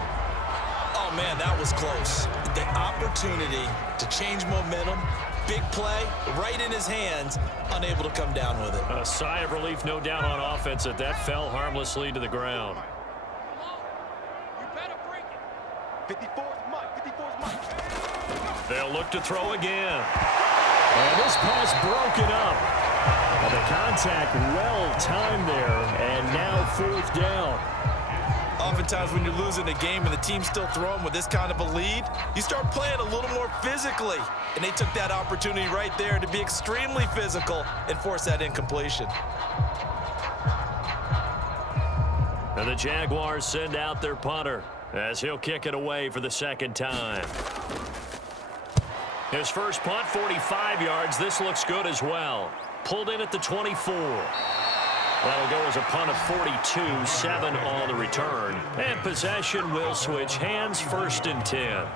Oh, man, that was close. The opportunity to change momentum, big play, right in his hands, unable to come down with it. A sigh of relief, no doubt, on offense that fell harmlessly to the ground. You better break it. 54's Mike. They'll look to throw again. And this pass broken up. And the contact well-timed there, and now 4th down. Oftentimes when you're losing a game and the team's still throwing with this kind of a lead, you start playing a little more physically. And they took that opportunity right there to be extremely physical and force that incompletion. And the Jaguars send out their punter as he'll kick it away for the 2nd time. His first punt, 45 yards. This looks good as well. Pulled in at the 24. That'll go as a punt of 42, 7 on the return. And possession will switch hands, 1st and 10.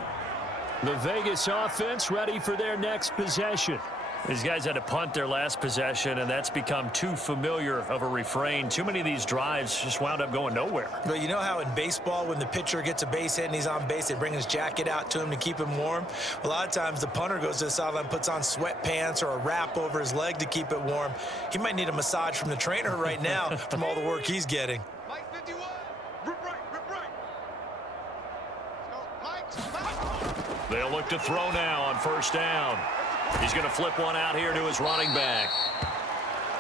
The Vegas offense ready for their next possession. These guys had to punt their last possession, and that's become too familiar of a refrain. Too many of these drives just wound up going nowhere. But you know how in baseball, when the pitcher gets a base hit and he's on base, they bring his jacket out to him to keep him warm? A lot of times the punter goes to the sideline, puts on sweatpants or a wrap over his leg to keep it warm. He might need a massage from the trainer right now from all the work he's getting. Mike 51. Rip right. Mike. They'll look to throw now on 1st down. He's going to flip one out here to his running back.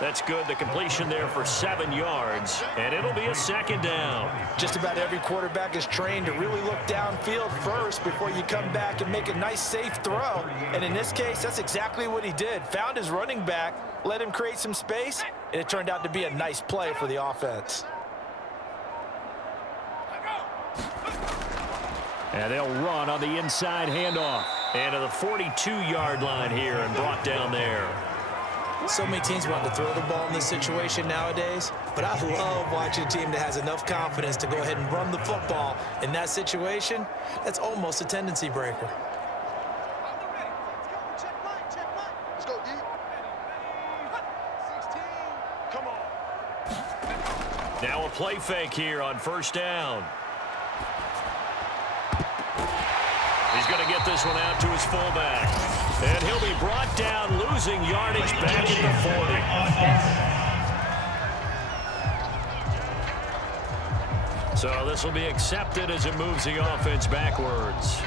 That's good. The completion there for 7 yards, and it'll be a 2nd down. Just about every quarterback is trained to really look downfield first before you come back and make a nice, safe throw. And in this case, that's exactly what he did. Found his running back, let him create some space, and it turned out to be a nice play for the offense. And they'll run on the inside handoff. And to the 42-yard line here and brought down there. So many teams want to throw the ball in this situation nowadays, but I love watching a team that has enough confidence to go ahead and run the football. In that situation, that's almost a tendency breaker. Let's go, D. 16. Come on. Now a play fake here on 1st down. He's going to get this one out to his fullback. And he'll be brought down, losing yardage back at the 40. So this will be accepted as it moves the offense backwards.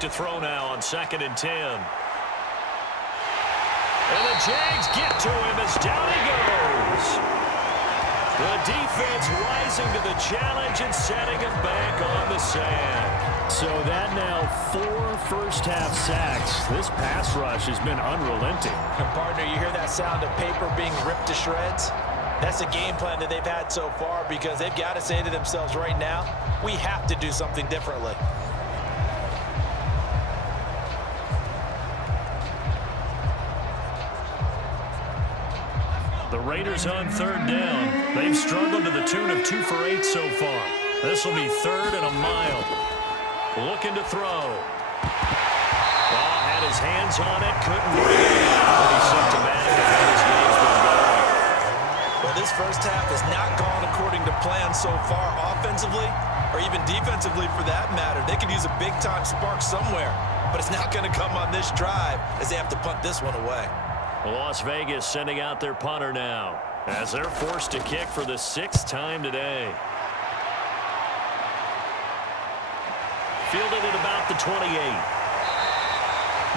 To throw now on 2nd and 10. And the Jags get to him as down he goes. The defense rising to the challenge and setting him back on the sand. So that now 4 first-half sacks. This pass rush has been unrelenting. Partner, you hear that sound of paper being ripped to shreds? That's the game plan that they've had so far because they've got to say to themselves right now, we have to do something differently. The Raiders on 3rd down. They've struggled to the tune of 2 for 8 so far. This will be 3rd and a mile. Looking to throw. Ball had his hands on it. Couldn't bring it in. Pretty symptomatic of how this game's been going. Well, this first half has not gone according to plan so far offensively or even defensively for that matter. They could use a big-time spark somewhere, but it's not going to come on this drive as they have to punt this one away. Las Vegas sending out their punter now as they're forced to kick for the 6th time today. Fielded at about the 28.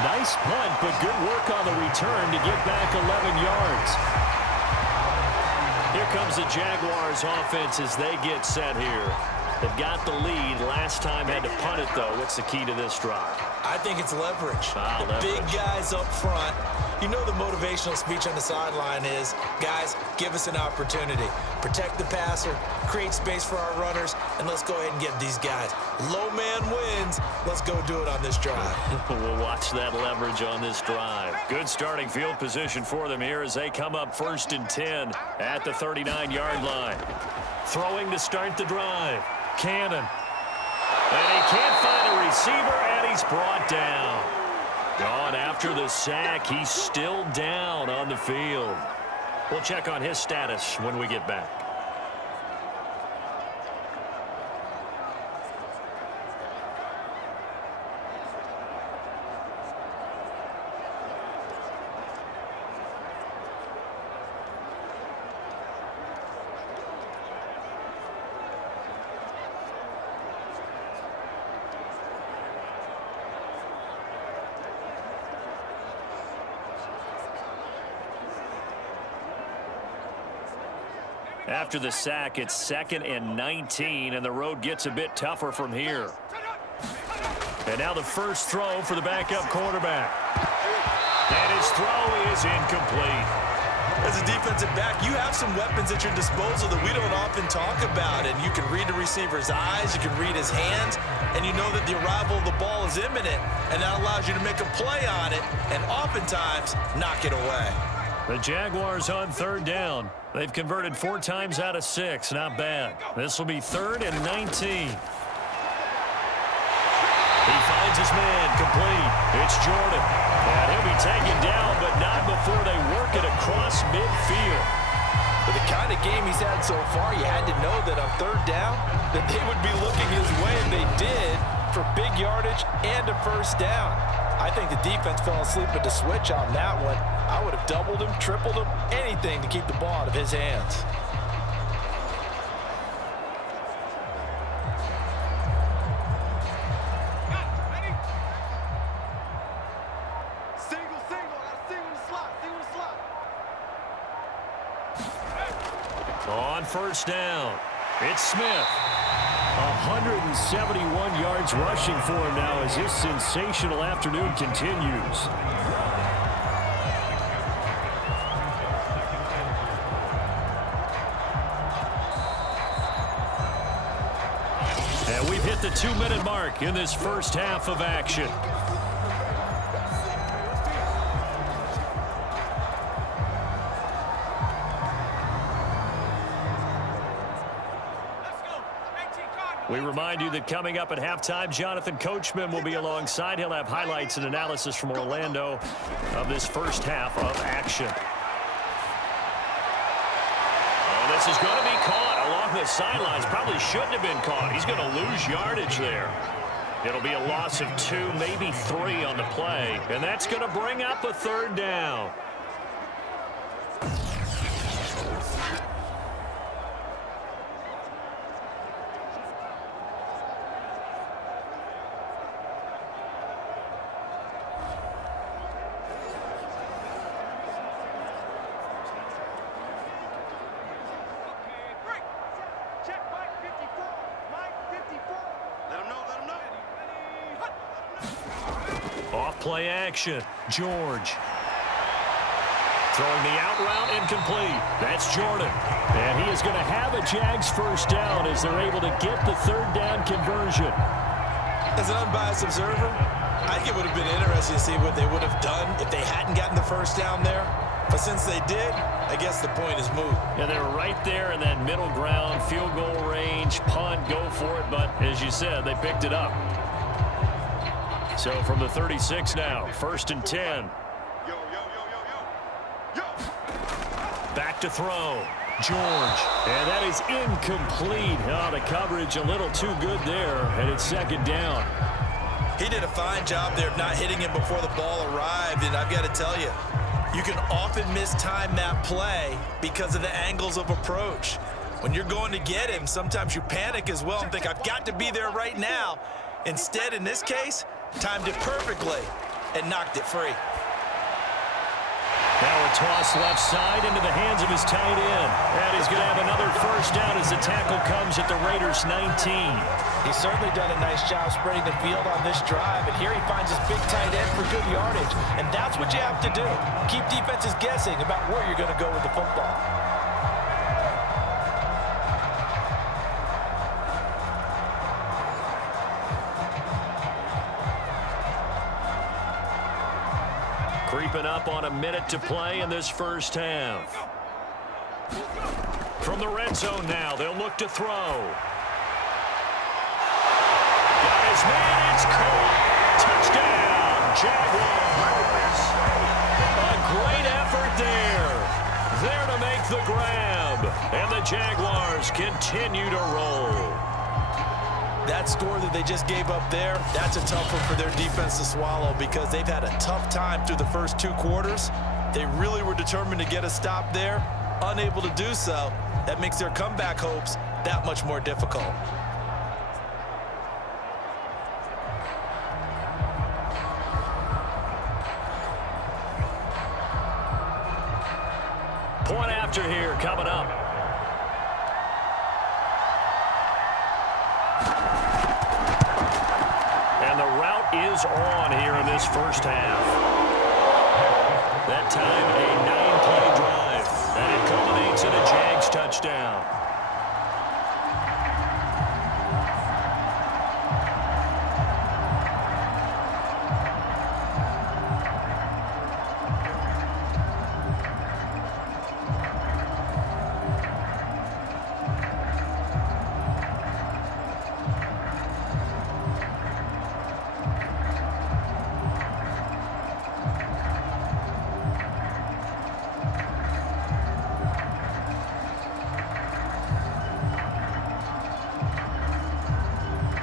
Nice punt, but good work on the return to get back 11 yards. Here comes the Jaguars offense as they get set here. They've got the lead. Last time had to punt it, though. What's the key to this drive? I think it's leverage. Leverage. Big guys up front. You know the motivational speech on the sideline is, guys, give us an opportunity. protect the passer, create space for our runners, and let's go ahead and get these guys. Low man wins. Let's go do it on this drive. We'll watch that leverage on this drive. Good starting field position for them here as they come up 1st and 10 at the 39-yard line. Throwing to start the drive. Cannon. And he can't find a receiver, and he's brought down. Gone after the sack. He's still down on the field. We'll check on his status when we get back. After the sack, it's 2nd and 19, and the road gets a bit tougher from here. And now the first throw for the backup quarterback. And his throw is incomplete. As a defensive back, you have some weapons at your disposal that we don't often talk about. And you can read the receiver's eyes, you can read his hands, and you know that the arrival of the ball is imminent, and that allows you to make a play on it and oftentimes knock it away. The Jaguars on 3rd down. They've converted 4 times out of 6. Not bad. This will be 3rd and 19. He finds his man complete. It's Jordan. And he'll be taken down, but not before they work it across midfield. With the kind of game he's had so far, you had to know that on 3rd down that they would be looking his way, and they did, for big yardage and a 1st down. I think the defense fell asleep at the switch on that one. I would have doubled him, tripled him, anything to keep the ball out of his hands. On 1st down, it's Smith. 171 yards rushing for him now as this sensational afternoon continues. And we've hit the 2-minute mark in this first half of action. We remind you that coming up at halftime, Jonathan Coachman will be alongside. He'll have highlights and analysis from Orlando of this first half of action. Oh, this is going to be caught along the sidelines. Probably shouldn't have been caught. He's going to lose yardage there. It'll be a loss of 2, maybe 3 on the play, and that's going to bring up a 3rd down. Play action. George. Throwing the out route incomplete. That's Jordan. And he is going to have a Jags 1st down as they're able to get the 3rd down conversion. As an unbiased observer, I think it would have been interesting to see what they would have done if they hadn't gotten the 1st down there. But since they did, I guess the point is moot. Yeah, they were right there in that middle ground, field goal range, punt, go for it. But as you said, they picked it up. So from the 36 now, 1st and 10. Back to throw. George. And that is incomplete. Oh, the coverage a little too good there, and it's 2nd down. He did a fine job there of not hitting him before the ball arrived, and I've got to tell you, you can often mistime that play because of the angles of approach. When you're going to get him, sometimes you panic as well and think, I've got to be there right now. Instead, in this case, timed it perfectly and knocked it free. Now a toss left side into the hands of his tight end. And he's going to have another 1st down as the tackle comes at the Raiders' 19. He's certainly done a nice job spreading the field on this drive, and here he finds his big tight end for good yardage. And that's what you have to do. Keep defenses guessing about where you're going to go with the football. creeping up on a minute to play in this first half. From the red zone now, they'll look to throw. Got his man, it's caught. Touchdown, Jaguars. A great effort there. There to make the grab. And the Jaguars continue to roll. That score that they just gave up there, that's a tough one for their defense to swallow because they've had a tough time through the first 2 quarters. They really were determined to get a stop there, unable to do so. That makes their comeback hopes that much more difficult. Point after here coming up. And the route is on here in this first half. That time a 9-play drive. And it culminates in a Jags touchdown.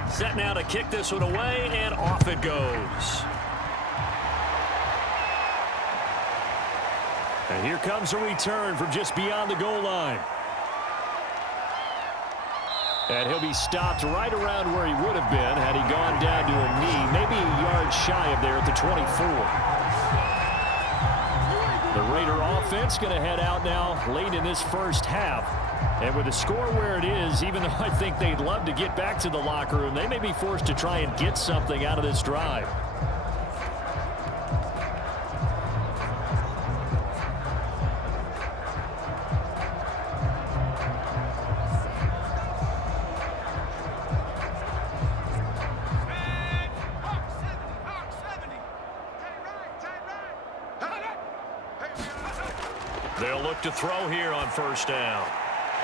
Set now to kick this one away, and off it goes. And here comes a return from just beyond the goal line. And he'll be stopped right around where he would have been had he gone down to a knee, maybe a yard shy of there at the 24. The Raider offense going to head out now late in this first half. And with the score where it is, even though I think they'd love to get back to the locker room, they may be forced to try and get something out of this drive. They'll look to throw here on first down.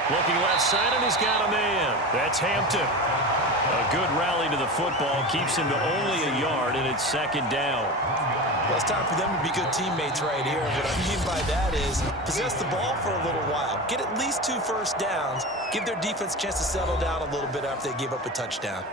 Looking left side, and he's got a man. That's Hampton. A good rally to the football keeps him to only a yard, and it's second down. Well, it's time for them to be good teammates right here. What I mean by that is possess the ball for a little while. Get at least 2 first downs. Give their defense a chance to settle down a little bit after they give up a touchdown.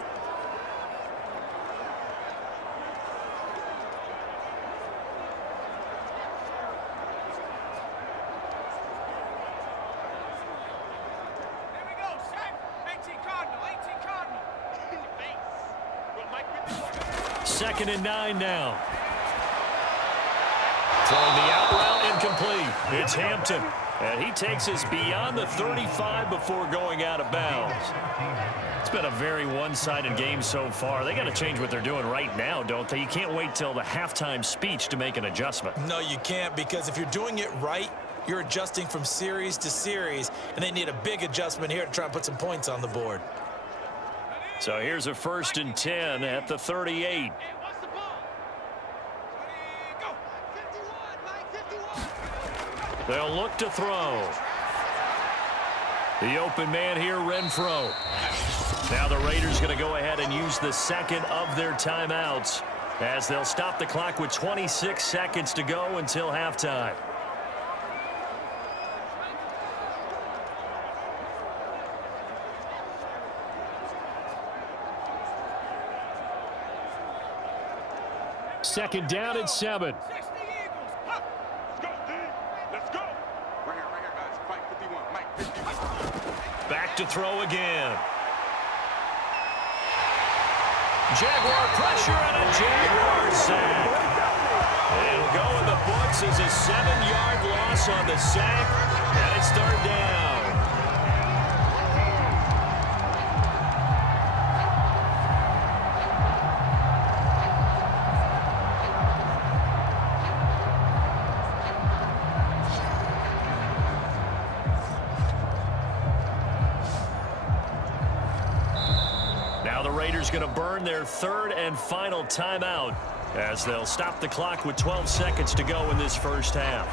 Second and 9 now. Throwing the out route incomplete. It's Hampton. And he takes us beyond the 35 before going out of bounds. It's been a very one-sided game so far. They got to change what they're doing right now, don't they? You can't wait till the halftime speech to make an adjustment. No, you can't, because if you're doing it right, you're adjusting from series to series, and they need a big adjustment here to try and put some points on the board. So here's a 1st and 10 at the 38. They'll look to throw. The open man here, Renfro. Now the Raiders going to go ahead and use the second of their timeouts as they'll stop the clock with 26 seconds to go until halftime. Second down and 7. Back to throw again. Jaguar pressure and a Jaguar sack. It'll go in the books as a 7-yard loss on the sack, and it's third down. Jaguars going to burn their third and final timeout as they'll stop the clock with 12 seconds to go in this first half.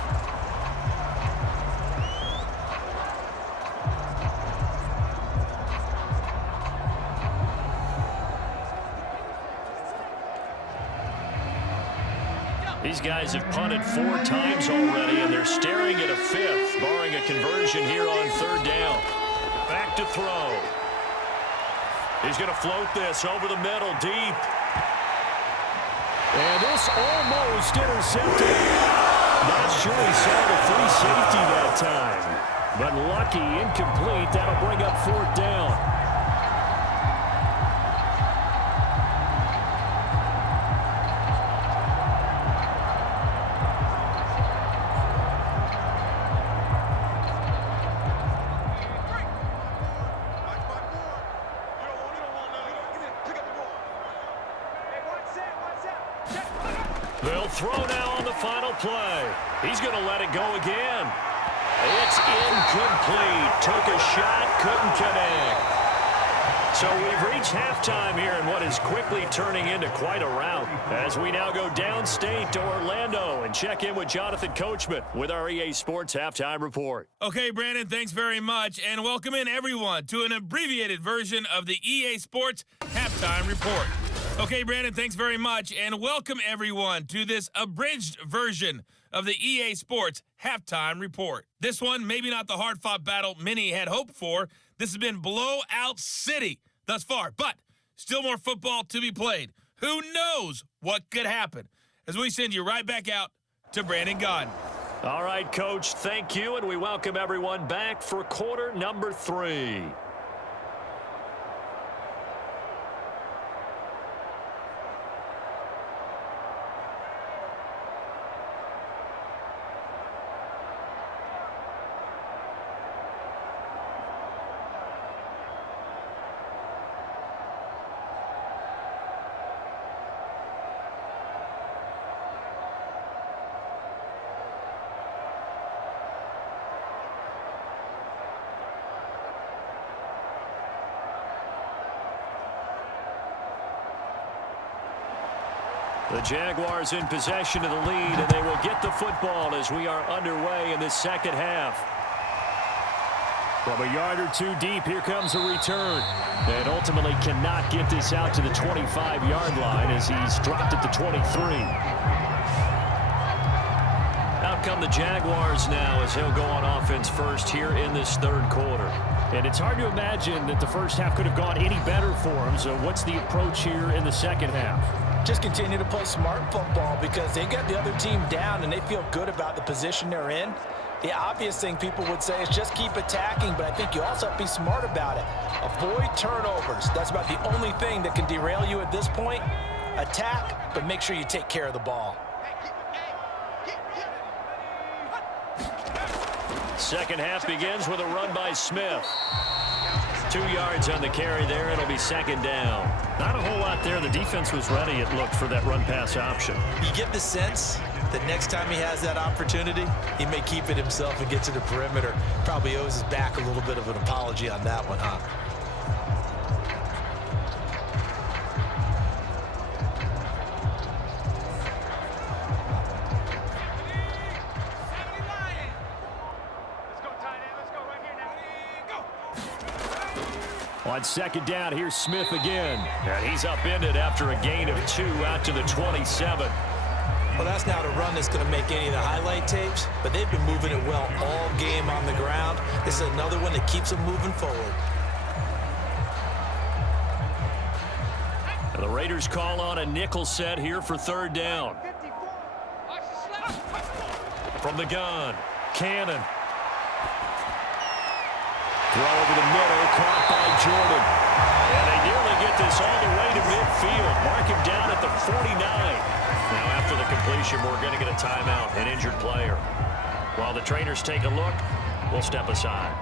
These guys have punted 4 times already, and they're staring at a 5th, barring a conversion here on third down. Back to throw. He's going to float this over the middle, deep. And this almost intercepted. Not sure he saw the free safety that time, but lucky, incomplete. That'll bring up 4th down. They'll throw now on the final play. He's going to let it go again. It's incomplete. Took a shot, couldn't connect. So we've reached halftime here in what is quickly turning into quite a rout as we now go downstate to Orlando and check in with Jonathan Coachman with our EA Sports Halftime Report. Okay, Brandon, thanks very much, and welcome in everyone to an abbreviated version of the EA Sports Halftime Report. Okay, Brandon, thanks very much, and welcome everyone to this abridged version of the EA Sports Halftime Report. This one, maybe not the hard-fought battle many had hoped for. This has been blowout city thus far, but still more football to be played. Who knows what could happen? As we send you right back out to Brandon Gaudin. All right, Coach, thank you, and we welcome everyone back for quarter number 3. The Jaguars in possession of the lead, and they will get the football as we are underway in the second half. From a yard or 2 deep, here comes a return. And ultimately cannot get this out to the 25-yard line as he's dropped at the 23. Out come the Jaguars now as he'll go on offense first here in this third quarter. And it's hard to imagine that the first half could have gone any better for him. So what's the approach here in the second half? Just continue to play smart football because they got the other team down and they feel good about the position they're in. The obvious thing people would say is just keep attacking, but I think you also have to be smart about it. Avoid turnovers. That's about the only thing that can derail you at this point. Attack, but make sure you take care of the ball. Second half begins with a run by Smith. 2 yards on the carry there. It'll be second down. Not a whole lot there. The defense was ready, it looked, for that run-pass option. You get the sense that next time he has that opportunity, he may keep it himself and get to the perimeter. Probably owes his back a little bit of an apology on that one, huh? On second down, here's Smith again. And he's upended after a gain of 2 out to the 27. Well, that's not a run that's going to make any of the highlight tapes, but they've been moving it well all game on the ground. This is another one that keeps them moving forward. And the Raiders call on a nickel set here for third down. From the gun, Cannon. Throw over the middle, caught by Jordan. And they nearly get this all the way to midfield. Mark him down at the 49. Now after the completion, we're going to get a timeout, an injured player. While the trainers take a look, we'll step aside.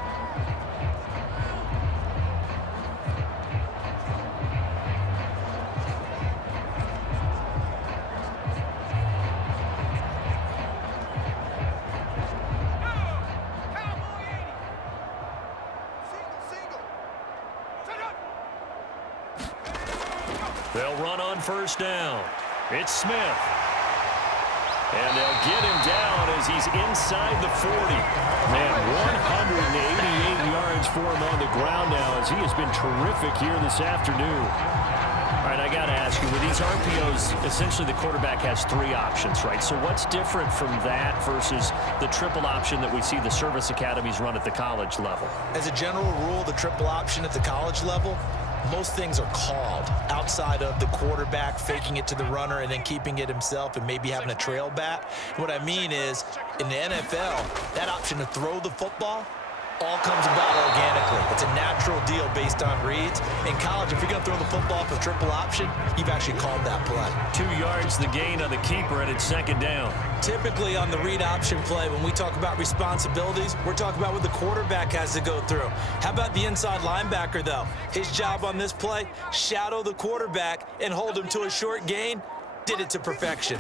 They'll run on first down. It's Smith. And they'll get him down as he's inside the 40. Man, 188 yards for him on the ground now as he has been terrific here this afternoon. All right, I got to ask you, with these RPOs, essentially the quarterback has three options, right? So what's different from that versus the triple option that we see the service academies run at the college level? As a general rule, the triple option at the college level, most things are called outside of the quarterback faking it to the runner and then keeping it himself and maybe having a trail back. What I mean is, in the NFL, that option to throw the football all comes about organically. It's a natural deal based on reads. In college, if you're going to throw the football for triple option, you've actually called that play. 2 yards the gain on the keeper, and it's second down. Typically on the read option play, when we talk about responsibilities, we're talking about what the quarterback has to go through. How about the inside linebacker, though? His job on this play, shadow the quarterback and hold him to a short gain. Did it to perfection.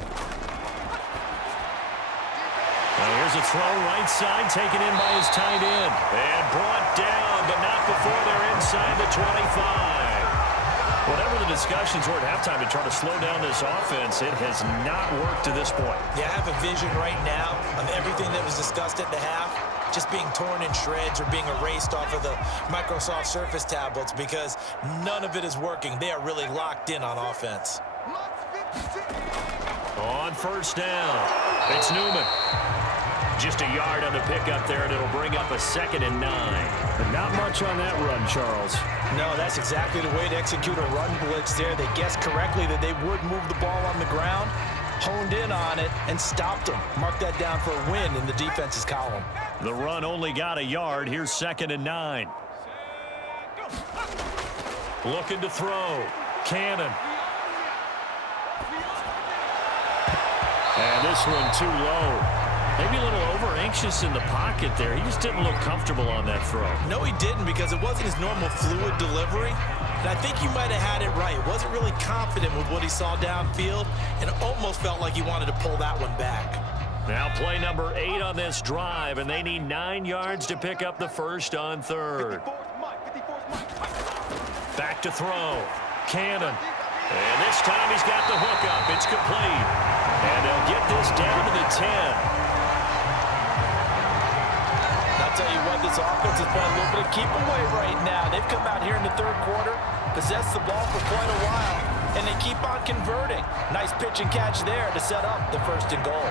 Well, here's a throw right side, taken in by his tight end. And brought down, but not before they're inside the 25. Whatever the discussions were at halftime to try to slow down this offense, it has not worked to this point. Yeah, I have a vision right now of everything that was discussed at the half just being torn in shreds or being erased off of the Microsoft Surface tablets because none of it is working. They are really locked in on offense. On first down, it's Newman. Just a yard on the pickup there, and it'll bring up a 2nd and 9. But not much on that run, Charles. No, that's exactly the way to execute a run blitz there. They guessed correctly that they would move the ball on the ground, honed in on it, and stopped them. Mark that down for a win in the defense's column. The run only got a yard. Here's 2nd and 9. Looking to throw. Cannon. And this one too low. Maybe a little over-anxious in the pocket there. He just didn't look comfortable on that throw. No, he didn't, because it wasn't his normal fluid delivery. And I think you might have had it right. He wasn't really confident with what he saw downfield, and it almost felt like he wanted to pull that one back. Now play number 8 on this drive, and they need 9 yards to pick up the first on third. Back to throw. Cannon. And this time he's got the hook up. It's complete. And they'll get this down to the 10. I'll tell you what, this offense has been a little bit of keep away right now. They've come out here in the third quarter, possessed the ball for quite a while, and they keep on converting. Nice pitch and catch there to set up the 1st and goal.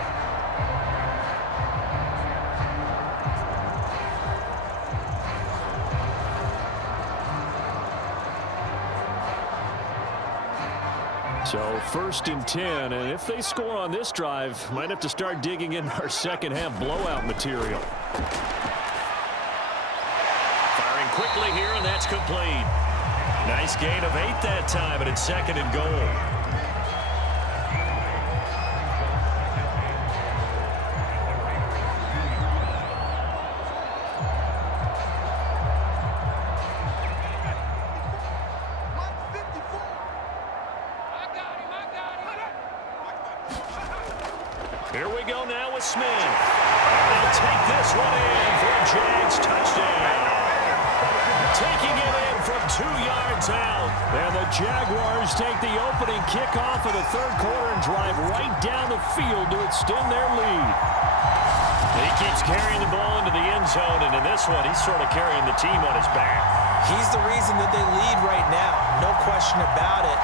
So 1st and 10, and if they score on this drive, might have to start digging in our second half blowout material. Firing quickly here, and that's complete. Nice gain of 8 that time, and it's 2nd and goal. Here we go now with Smith. And they'll take this one in for a Jags touchdown. Taking it in from 2 yards out. And the Jaguars take the opening kickoff of the third quarter and drive right down the field to extend their lead. He keeps carrying the ball into the end zone, and in this one, he's sort of carrying the team on his back. He's the reason that they lead right now. No question about it.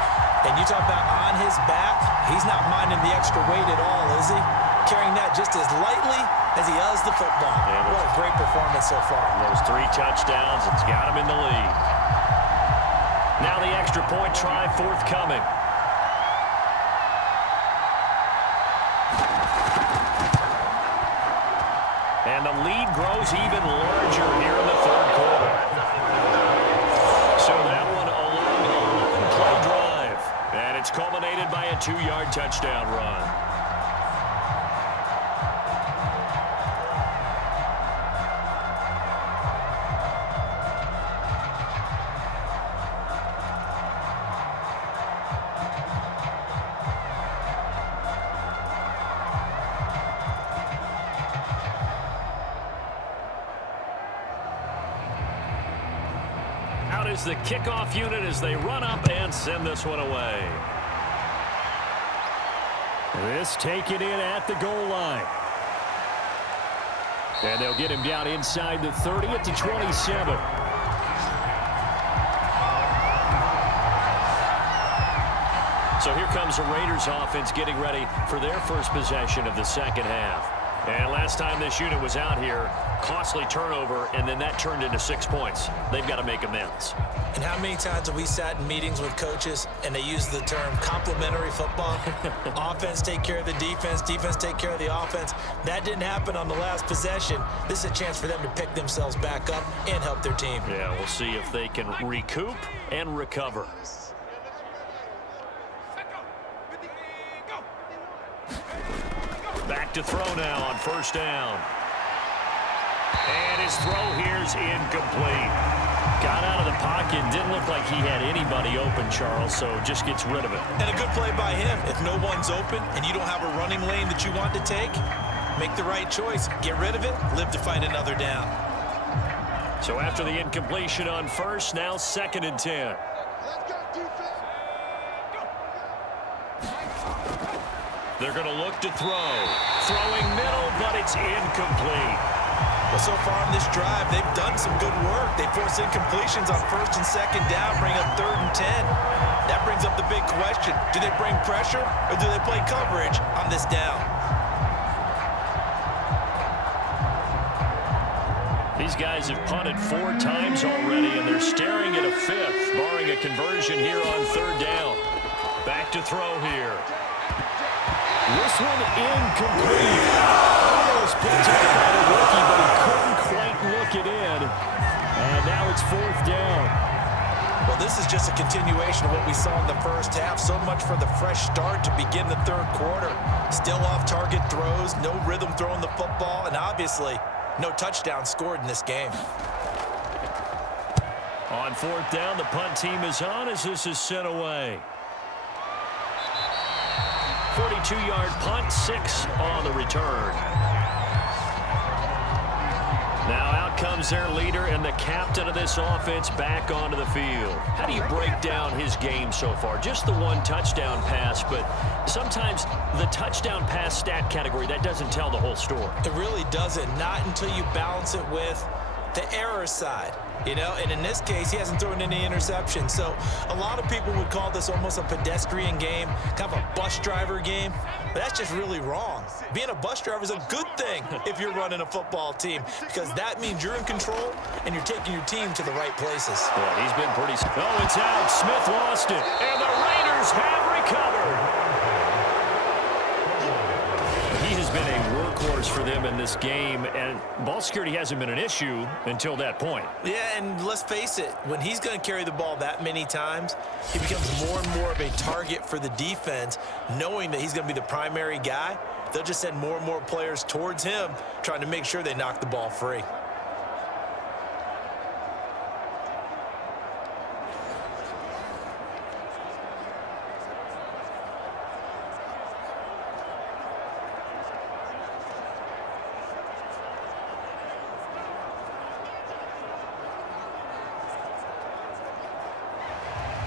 And you talk about on his back, he's not minding the extra weight at all, is he? Carrying that just as lightly as he does the football. Yeah, what a great performance so far. Those 3 touchdowns, it's got him in the lead. Now the extra point try forthcoming. And the lead grows even larger here in the third quarter. So that one a long 11-play drive. And it's culminated by a 2-yard touchdown run. the kickoff unit as they run up and send this one away. This taken in at the goal line. And they'll get him down inside the 30 at the 27. So here comes the Raiders offense getting ready for their first possession of the second half. And last time this unit was out here, costly turnover, and then that turned into 6 points. They've got to make amends. And how many times have we sat in meetings with coaches and they use the term complementary football? Offense take care of the defense, defense take care of the offense. That didn't happen on the last possession. This is a chance for them to pick themselves back up and help their team. Yeah, we'll see if they can recoup and recover. Back to throw now on first down. And his throw here's incomplete. Got out of the pocket. Didn't look like he had anybody open, Charles, so just gets rid of it. And a good play by him. If no one's open and you don't have a running lane that you want to take, make the right choice. Get rid of it. Live to find another down. So after the incompletion on first, now 2nd and 10. They're going to look to throw. Throwing middle, but it's incomplete. Well, so far on this drive, they've done some good work. They force incompletions on 1st and 2nd down, bring up 3rd and 10. That brings up the big question. Do they bring pressure or do they play coverage on this down? These guys have punted 4 times already, and they're staring at a 5th, barring a conversion here on 3rd down. Back to throw here. This one incomplete. Almost picked up by the rookie, but he couldn't quite look it in. And now it's 4th down. Well, this is just a continuation of what we saw in the first half. So much for the fresh start to begin the 3rd quarter. Still off-target throws, no rhythm throwing the football, and obviously no touchdown scored in this game. On 4th down, the punt team is on as this is sent away. 42-yard punt, 6 on the return. Now out comes their leader and the captain of this offense back onto the field. How do you break down his game so far? Just the 1 touchdown pass, but sometimes the touchdown pass stat category, that doesn't tell the whole story. It really doesn't, not until you balance it with the error side. You know, and in this case, he hasn't thrown any interceptions. So a lot of people would call this almost a pedestrian game, kind of a bus driver game. But that's just really wrong. Being a bus driver is a good thing if you're running a football team, because that means you're in control and you're taking your team to the right places. Yeah, he's been pretty... Oh, it's out. Smith lost it. And the Raiders have recovered. He has been a workhorse for them in this game, and ball security hasn't been an issue until that point. Yeah, and let's face it, when he's going to carry the ball that many times, he becomes more and more of a target for the defense, knowing that he's going to be the primary guy. They'll just send more and more players towards him, trying to make sure they knock the ball free.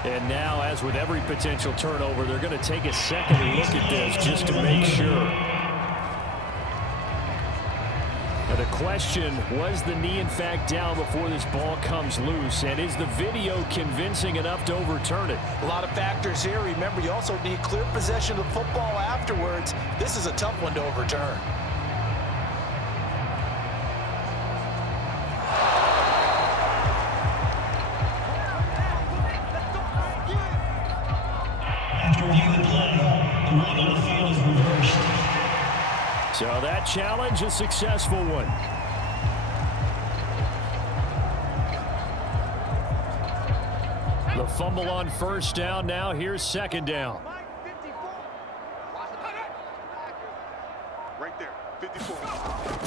And now, as with every potential turnover, they're going to take a second look at this just to make sure. Now the question, was the knee in fact down before this ball comes loose? And is the video convincing enough to overturn it? A lot of factors here. Remember, you also need clear possession of the football afterwards. This is a tough one to overturn. So that challenge, a successful one. The fumble on first down. Now here's 2nd down. Right there, 54.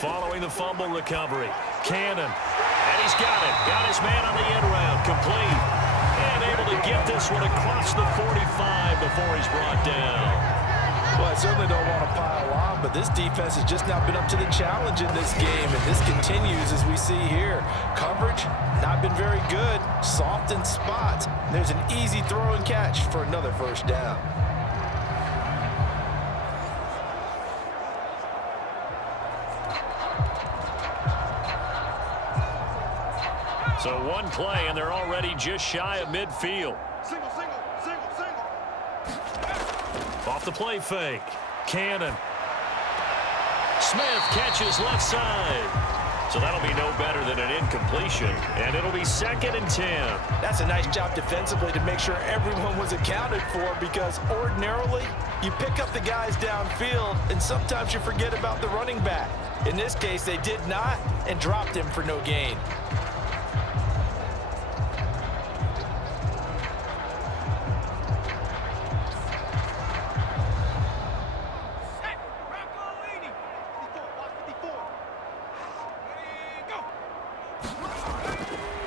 Following the fumble recovery, Cannon. And he's got it. Got his man on the end round. Complete. And able to get this one across the 45 before he's brought down. Well, I certainly don't want to pile on, but this defense has just not been up to the challenge in this game, and this continues as we see here. Coverage, not been very good, soft in spots. There's an easy throw and catch for another first down. So one play, and they're already just shy of midfield. Single. Off the play fake. Cannon. Smith catches left side. So that'll be no better than an incompletion, and it'll be 2nd and 10. That's a nice job defensively to make sure everyone was accounted for, because ordinarily you pick up the guys downfield and sometimes you forget about the running back. In this case, they did not and dropped him for no gain.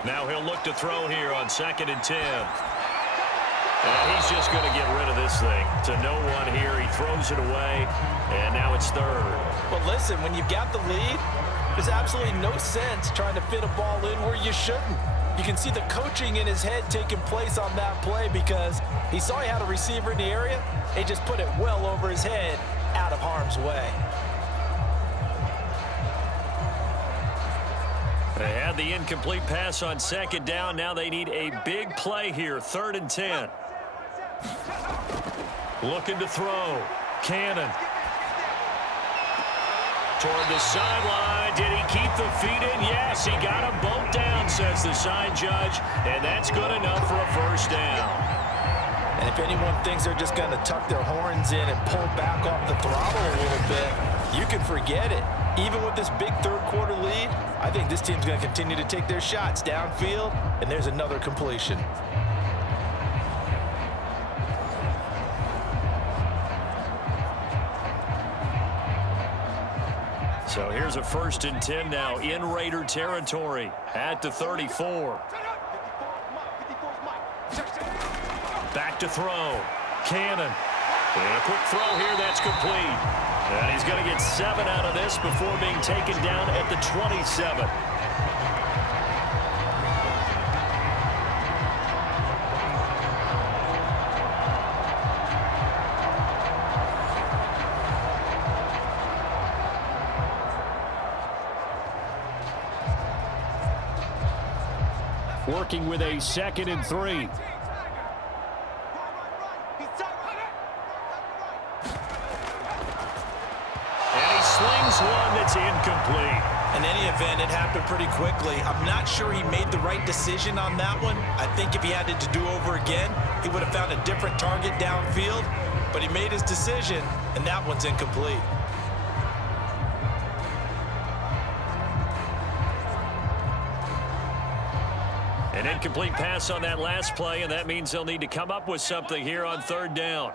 Now he'll look to throw here on 2nd and 10. And he's just going to get rid of this thing. To no one here. He throws it away, and now it's 3rd. But listen, when you've got the lead, there's absolutely no sense trying to fit a ball in where you shouldn't. You can see the coaching in his head taking place on that play, because he saw he had a receiver in the area. He just put it well over his head, out of harm's way. They had the incomplete pass on 2nd down. Now they need a big play here. 3rd and 10. Looking to throw. Cannon. Toward the sideline. Did he keep the feet in? Yes, he got them both down, says the side judge. And that's good enough for a first down. And if anyone thinks they're just going to tuck their horns in and pull back off the throttle a little bit, you can forget it. Even with this big third-quarter lead, I think this team's going to continue to take their shots downfield, and there's another completion. So here's a 1st and 10 now in Raider territory at the 34. Back to throw. Cannon. And a quick throw here, that's complete. And he's going to get 7 out of this before being taken down at the 27. Working with a 2nd and 3. Slings one that's incomplete. In any event, it happened pretty quickly. I'm not sure he made the right decision on that one. I think if he had it to do over again, he would have found a different target downfield. But he made his decision, and that one's incomplete. An incomplete pass on that last play, and that means they'll need to come up with something here on 3rd down.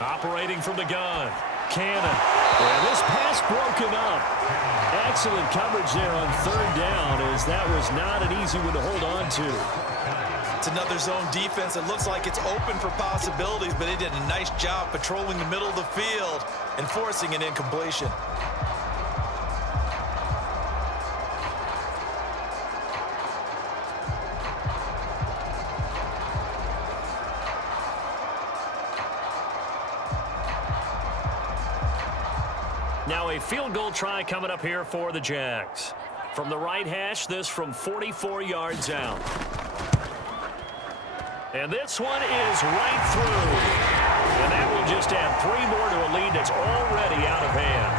Operating from the gun. Cannon. And this pass broken up. Excellent coverage there on 3rd down, as that was not an easy one to hold on to. It's another zone defense. It looks like it's open for possibilities, but they did a nice job patrolling the middle of the field and forcing an incompletion. Now a field goal try coming up here for the Jags. From the right hash, this from 44 yards out. And this one is right through. And that will just add 3 more to a lead that's already out of hand.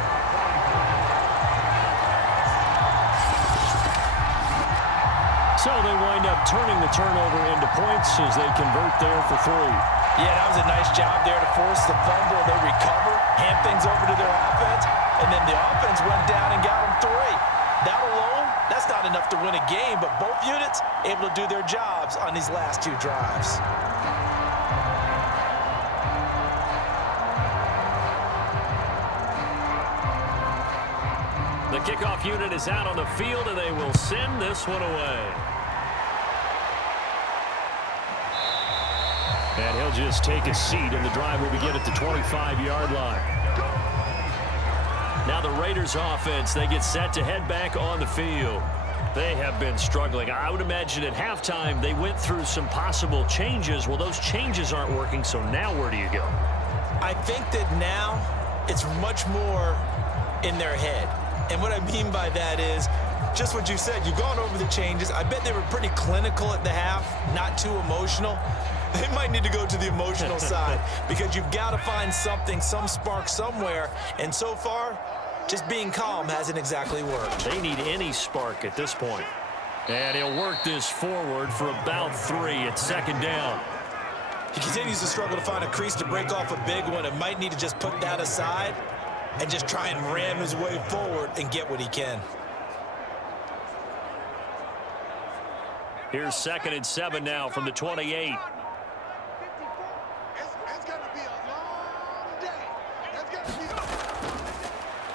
So they wind up turning the turnover into points as they convert there for 3. Yeah, that was a nice job there to force the fumble. They recover, hand things over to their offense, and then the offense went down and got them 3. That alone, that's not enough to win a game, but both units able to do their jobs on these last 2 drives. The kickoff unit is out on the field, and they will send this one away. And he'll just take a seat, and the drive will begin at the 25-yard line. Now the Raiders offense, they get set to head back on the field. They have been struggling. I would imagine at halftime they went through some possible changes. Well, those changes aren't working, so now where do you go? I think that now it's much more in their head. And what I mean by that is just what you said. You've gone over the changes. I bet they were pretty clinical at the half, not too emotional. They might need to go to the emotional side because you've got to find something, some spark somewhere. And so far, just being calm hasn't exactly worked. They need any spark at this point. And he'll work this forward for about 3 at second down. He continues to struggle to find a crease to break off a big one and might need to just put that aside and just try and ram his way forward and get what he can. Here's 2nd and 7 now from the 28.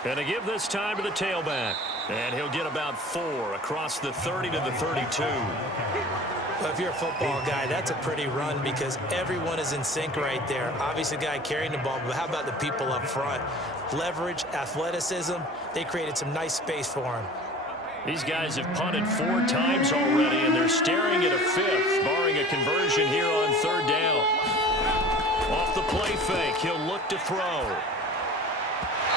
Gonna give this time to the tailback. And he'll get about 4 across the 30 to the 32. Well, if you're a football guy, that's a pretty run because everyone is in sync right there. Obviously, the guy carrying the ball, but how about the people up front? Leverage, athleticism, they created some nice space for him. These guys have punted 4 times already, and they're staring at a 5th, barring a conversion here on 3rd down. Off the play fake, he'll look to throw.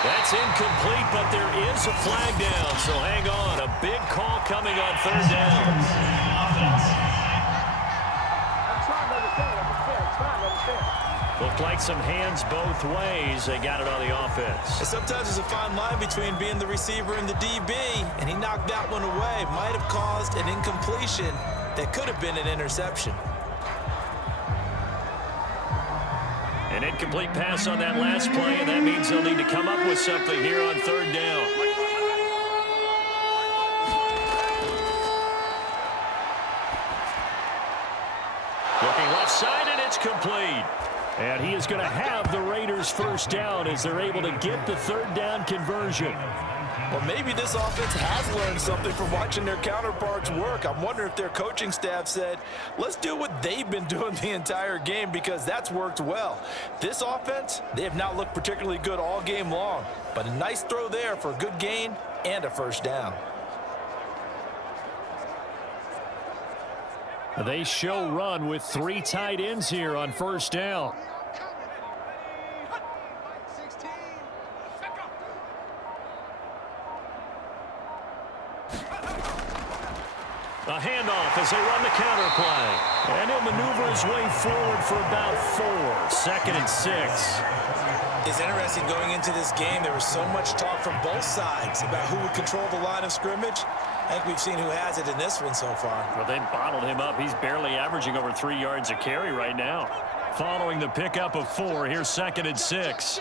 That's incomplete, but there is a flag down, so hang on. A big call coming on 3rd down. Looked like some hands both ways. They got it on the offense. And sometimes there's a fine line between being the receiver and the DB, and he knocked that one away. Might have caused an incompletion that could have been an interception. An incomplete pass on that last play, and that means they'll need to come up with something here on 3rd down. Looking left side, and it's complete. And he is going to have the Raiders' 1st down as they're able to get the 3rd down conversion. Well, maybe this offense has learned something from watching their counterparts work. I'm wondering if their coaching staff said, let's do what they've been doing the entire game because that's worked well. This offense, they have not looked particularly good all game long, but a nice throw there for a good gain and a 1st down. They show run with 3 tight ends here on 1st down. A handoff as they run the counter play. And he'll maneuver his way forward for about 4. 2nd and 6. It's interesting going into this game. There was so much talk from both sides about who would control the line of scrimmage. I think we've seen who has it in this one so far. Well, they bottled him up. He's barely averaging over 3 yards a carry right now. Following the pickup of 4, here's 2nd and 6.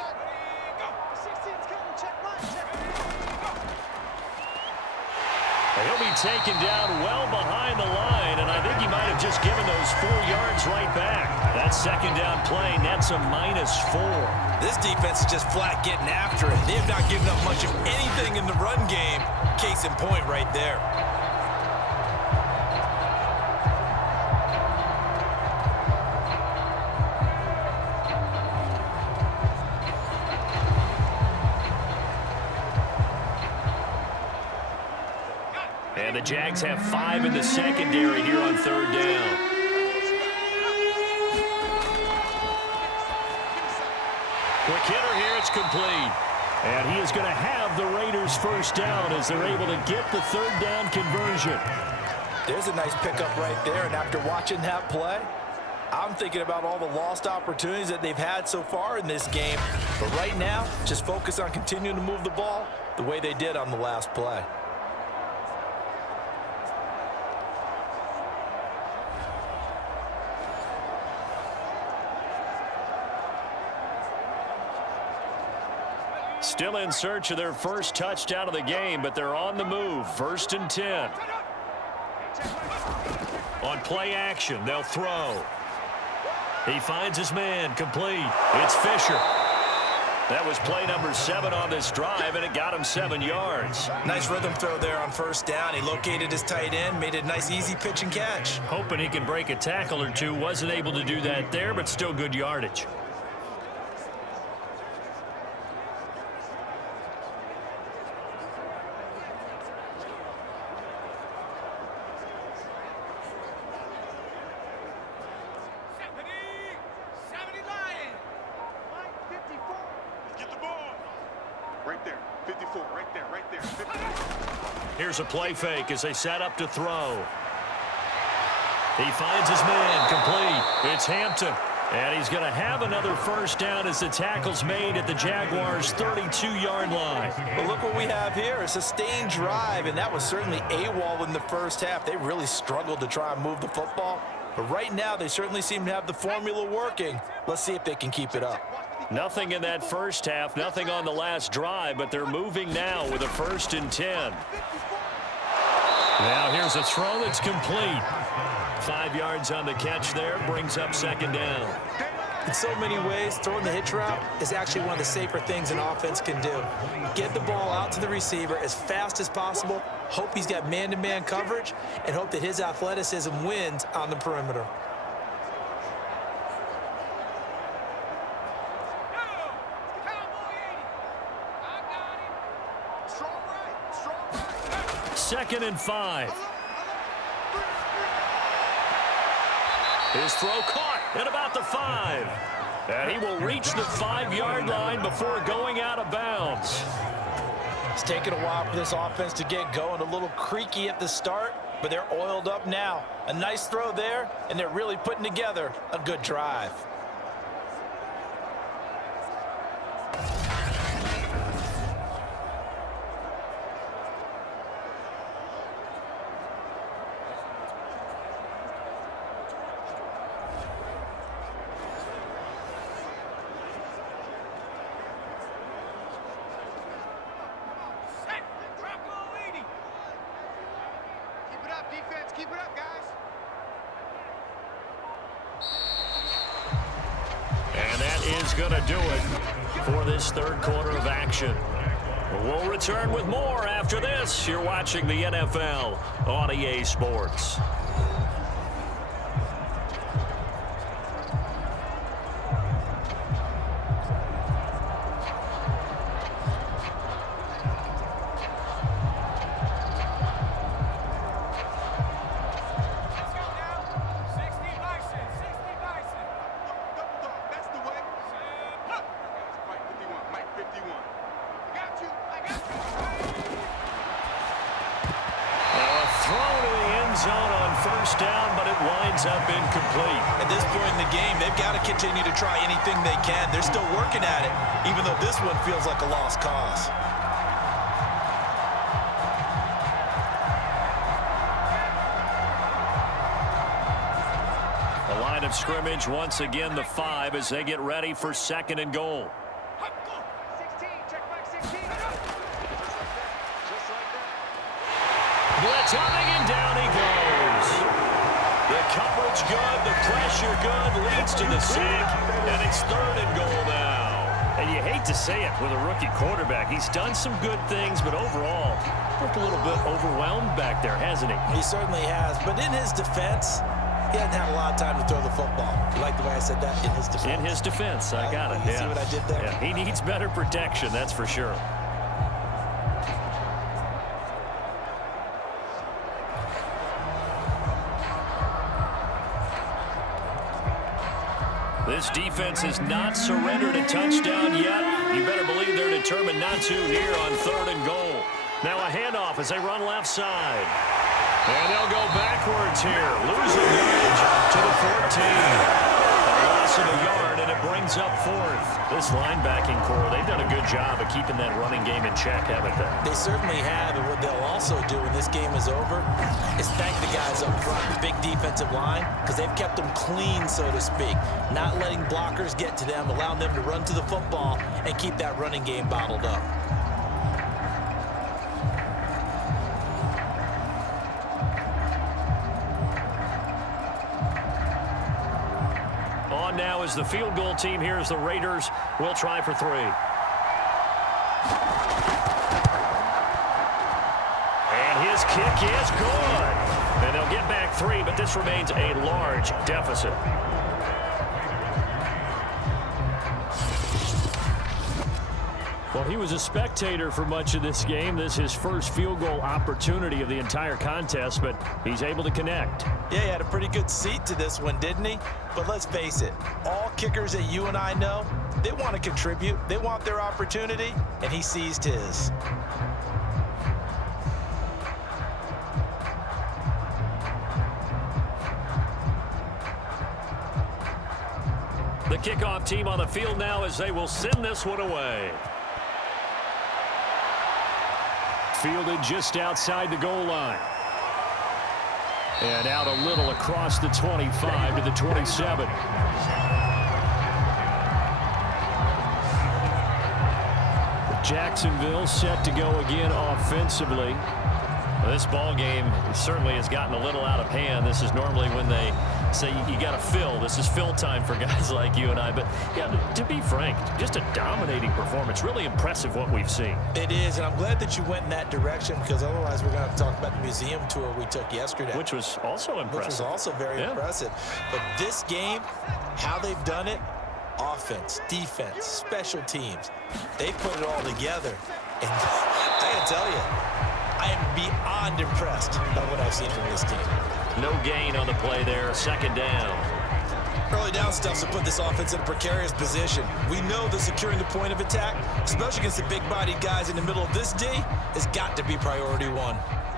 He'll be taken down well behind the line, and I think he might have just given those 4 yards right back. That 2nd down play nets a -4. This defense is just flat getting after it. They have not given up much of anything in the run game. Case in point right there. And the Jags have 5 in the secondary here on 3rd down. Quick hitter here, it's complete. And he is going to have the Raiders' 1st down as they're able to get the 3rd down conversion. There's a nice pickup right there, and after watching that play, I'm thinking about all the lost opportunities that they've had so far in this game. But right now, just focus on continuing to move the ball the way they did on the last play. Still in search of their first touchdown of the game, but they're on the move. 1st and 10. On play action, they'll throw. He finds his man, complete. It's Fisher. That was play number 7 on this drive, and it got him 7 yards. Nice rhythm throw there on first down. He located his tight end, made it a nice, easy pitch and catch. Hoping he can break a tackle or two. Wasn't able to do that there, but still good yardage. Here's a play fake as they set up to throw. He finds his man, complete. It's Hampton. And he's going to have another first down as the tackle's made at the Jaguars' 32-yard line. But look what we have here, a sustained drive, and that was certainly AWOL in the first half. They really struggled to try and move the football. But right now, they certainly seem to have the formula working. Let's see if they can keep it up. Nothing in that first half, nothing on the last drive, but they're moving now with a 1st and 10. Now here's a throw that's complete. 5 yards on the catch there, brings up 2nd down. In so many ways, throwing the hitch route is actually one of the safer things an offense can do. Get the ball out to the receiver as fast as possible, hope he's got man-to-man coverage, and hope that his athleticism wins on the perimeter. Second and 5. His throw caught at about the 5. And he will reach the 5-yard line before going out of bounds. It's taken a while for this offense to get going. A little creaky at the start, but they're oiled up now. A nice throw there, and they're really putting together a good drive. Keep it up, guys. And that is going to do it for this 3rd quarter of action. We'll return with more after this. You're watching the NFL on EA Sports. Up incomplete. At this point in the game, they've got to continue to try anything they can. They're still working at it, even though this one feels like a lost cause. The line of scrimmage once again the 5 as they get ready for 2nd and goal. 16, check back 16. Just like that. Blitz coming and down he goes. The coverage good, the pressure good, leads to the sack, and it's 3rd and goal now. And you hate to say it with a rookie quarterback. He's done some good things, but overall, looked a little bit overwhelmed back there, hasn't he? He certainly has, but in his defense, he hasn't had a lot of time to throw the football. You like the way I said that? In his defense. In his defense, I got it. You see what I did there? Yeah, he needs better protection, that's for sure. This defense has not surrendered a touchdown yet. You better believe they're determined not to here on 3rd and goal. Now a handoff as they run left side. And they'll go backwards here. Losing yardage to the 14. A loss of a yard, and it brings up 4th. This linebacking core, they've done a good job of keeping that running game in check, haven't they? They certainly have, and what they'll also do when this game is over is thank the guys up front, the big defensive line, because they've kept them clean, so to speak. Not letting blockers get to them, allowing them to run to the football and keep that running game bottled up. On now is the field goal team. Here's the Raiders. We'll try for 3. And his kick is good. And they'll get back 3, but this remains a large deficit. Well, he was a spectator for much of this game. This is his first field goal opportunity of the entire contest, but he's able to connect. Yeah, he had a pretty good seat to this one, didn't he? But let's face it, all kickers that you and I know, they want to contribute. They want their opportunity, and he seized his. The kickoff team on the field now as they will send this one away. Fielded just outside the goal line. And out a little across the 25 to the 27. Jacksonville set to go again offensively. Well, this ball game certainly has gotten a little out of hand. This is normally when they say you got to fill. This is fill time for guys like you and I. But, yeah, to be frank, just a dominating performance. Really impressive what we've seen. It is, and I'm glad that you went in that direction because otherwise we're going to talk about the museum tour we took yesterday. Which was also impressive. Which was also very impressive. But this game, how they've done it, offense, defense, special teams, they put it all together. And I got to tell you, I am beyond impressed by what I've seen from this team. No gain on the play there. Second down. Early down stuff to put this offense in a precarious position. We know that securing the point of attack, especially against the big-bodied guys in the middle of this D, has got to be priority one.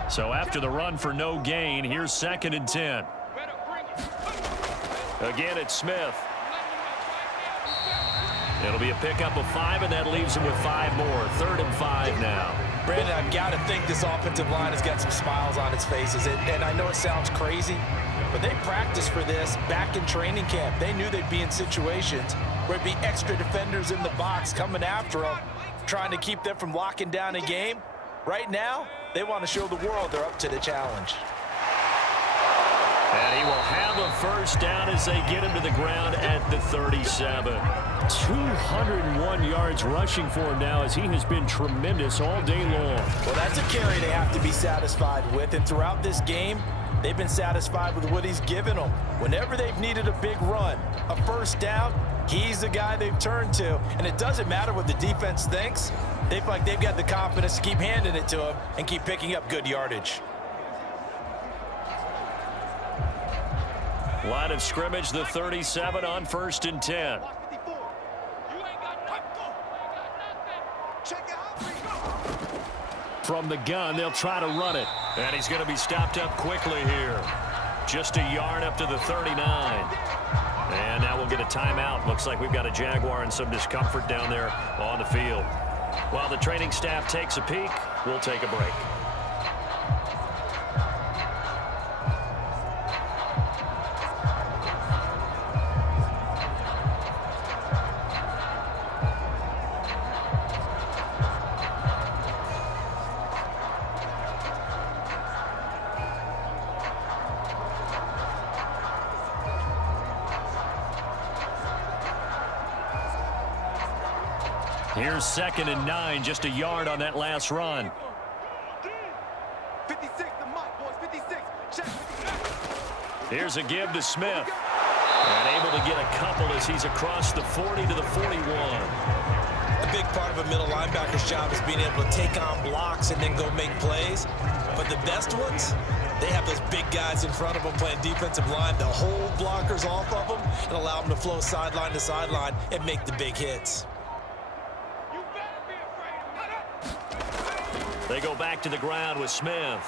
So after the run for no gain, here's 2nd and 10. Again, it's Smith. It'll be a pickup of 5, and that leaves him with 5 more. 3rd and 5 now. Brandon, I've got to think this offensive line has got some smiles on its faces. And I know it sounds crazy, but they practiced for this back in training camp. They knew they'd be in situations where it'd be extra defenders in the box coming after them, trying to keep them from locking down a game. Right now, they want to show the world they're up to the challenge. And he will have a first down as they get him to the ground at the 37. 201 yards rushing for him now as he has been tremendous all day long. Well, that's a carry they have to be satisfied with. And throughout this game, they've been satisfied with what he's given them. Whenever they've needed a big run, a first down, he's the guy they've turned to. And it doesn't matter what the defense thinks. They feel like they've got the confidence to keep handing it to him and keep picking up good yardage. Line of scrimmage, the 37 on 1st and 10. From the gun, they'll try to run it. And he's going to be stopped up quickly here. Just a yard up to the 39. And now we'll get a timeout. Looks like we've got a Jaguar and some discomfort down there on the field. While the training staff takes a peek, we'll take a break. Here's 2nd and 9, just a yard on that last run. 56, the mark, boys, 56. Check. Here's a give to Smith. And able to get a couple as he's across the 40 to the 41. A big part of a middle linebacker's job is being able to take on blocks and then go make plays. But the best ones, they have those big guys in front of them playing defensive line. They'll hold blockers off of them and allow them to flow sideline to sideline and make the big hits. They go back to the ground with Smith.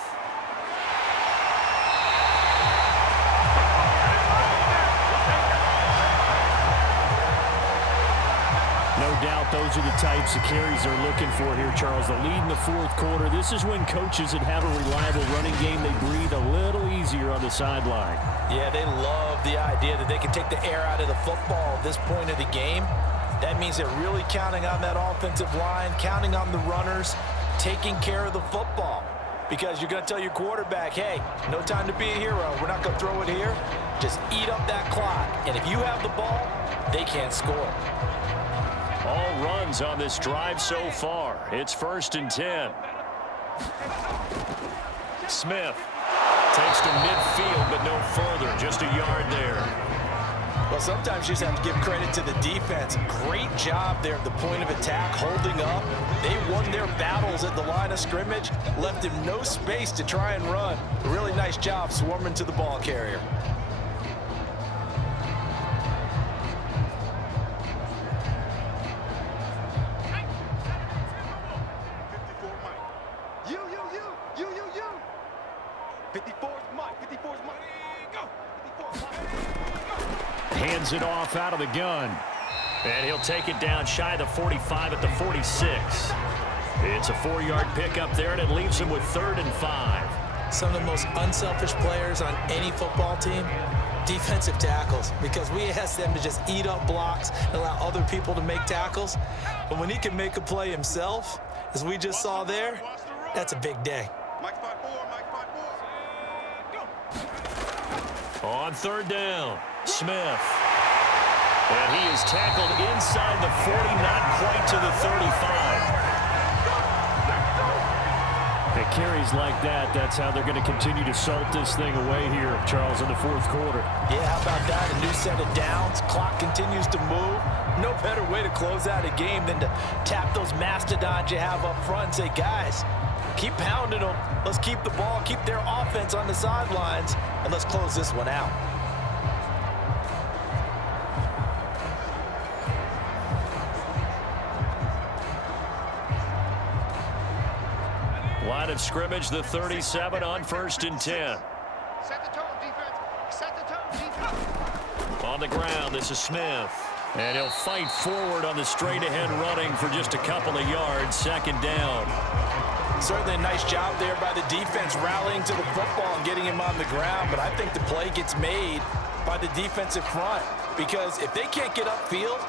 No doubt those are the types of carries they're looking for here, Charles. The lead in the 4th quarter. This is when coaches that have a reliable running game, they breathe a little easier on the sideline. Yeah, they love the idea that they can take the air out of the football at this point of the game. That means they're really counting on that offensive line, counting on the runners, taking care of the football. Because you're going to tell your quarterback, hey, no time to be a hero. We're not going to throw it here. Just eat up that clock. And if you have the ball, they can't score. All runs runs on this drive so far. It's 1st and 10. Smith takes to midfield, but no further. Just a yard there. Well, sometimes you just have to give credit to the defense. Great job there at the point of attack, holding up. They won their battles at the line of scrimmage, left him no space to try and run. A really nice job swarming to the ball carrier. Hands it off out of the gun. And he'll take it down shy of the 45 at the 46. It's a 4-yard pickup there, and it leaves him with 3rd and 5. Some of the most unselfish players on any football team, defensive tackles, because we ask them to just eat up blocks and allow other people to make tackles. But when he can make a play himself, as we just saw there, that's a big day. On 3rd down, Smith. And he is tackled inside the 40, not quite to the 35. At carries like that, that's how they're going to continue to salt this thing away here, Charles, in the 4th quarter. Yeah, how about that? A new set of downs. Clock continues to move. No better way to close out a game than to tap those mastodons you have up front and say, guys, keep pounding them. Let's keep the ball, keep their offense on the sidelines, and let's close this one out. Line of scrimmage, the 37 on 1st and 10. Set the tone, defense. Set the tone, defense. On the ground, this is Smith. And he'll fight forward on the straight-ahead running for just a couple of yards. 2nd down. Certainly a nice job there by the defense rallying to the football and getting him on the ground, but I think the play gets made by the defensive front, because if they can't get upfield,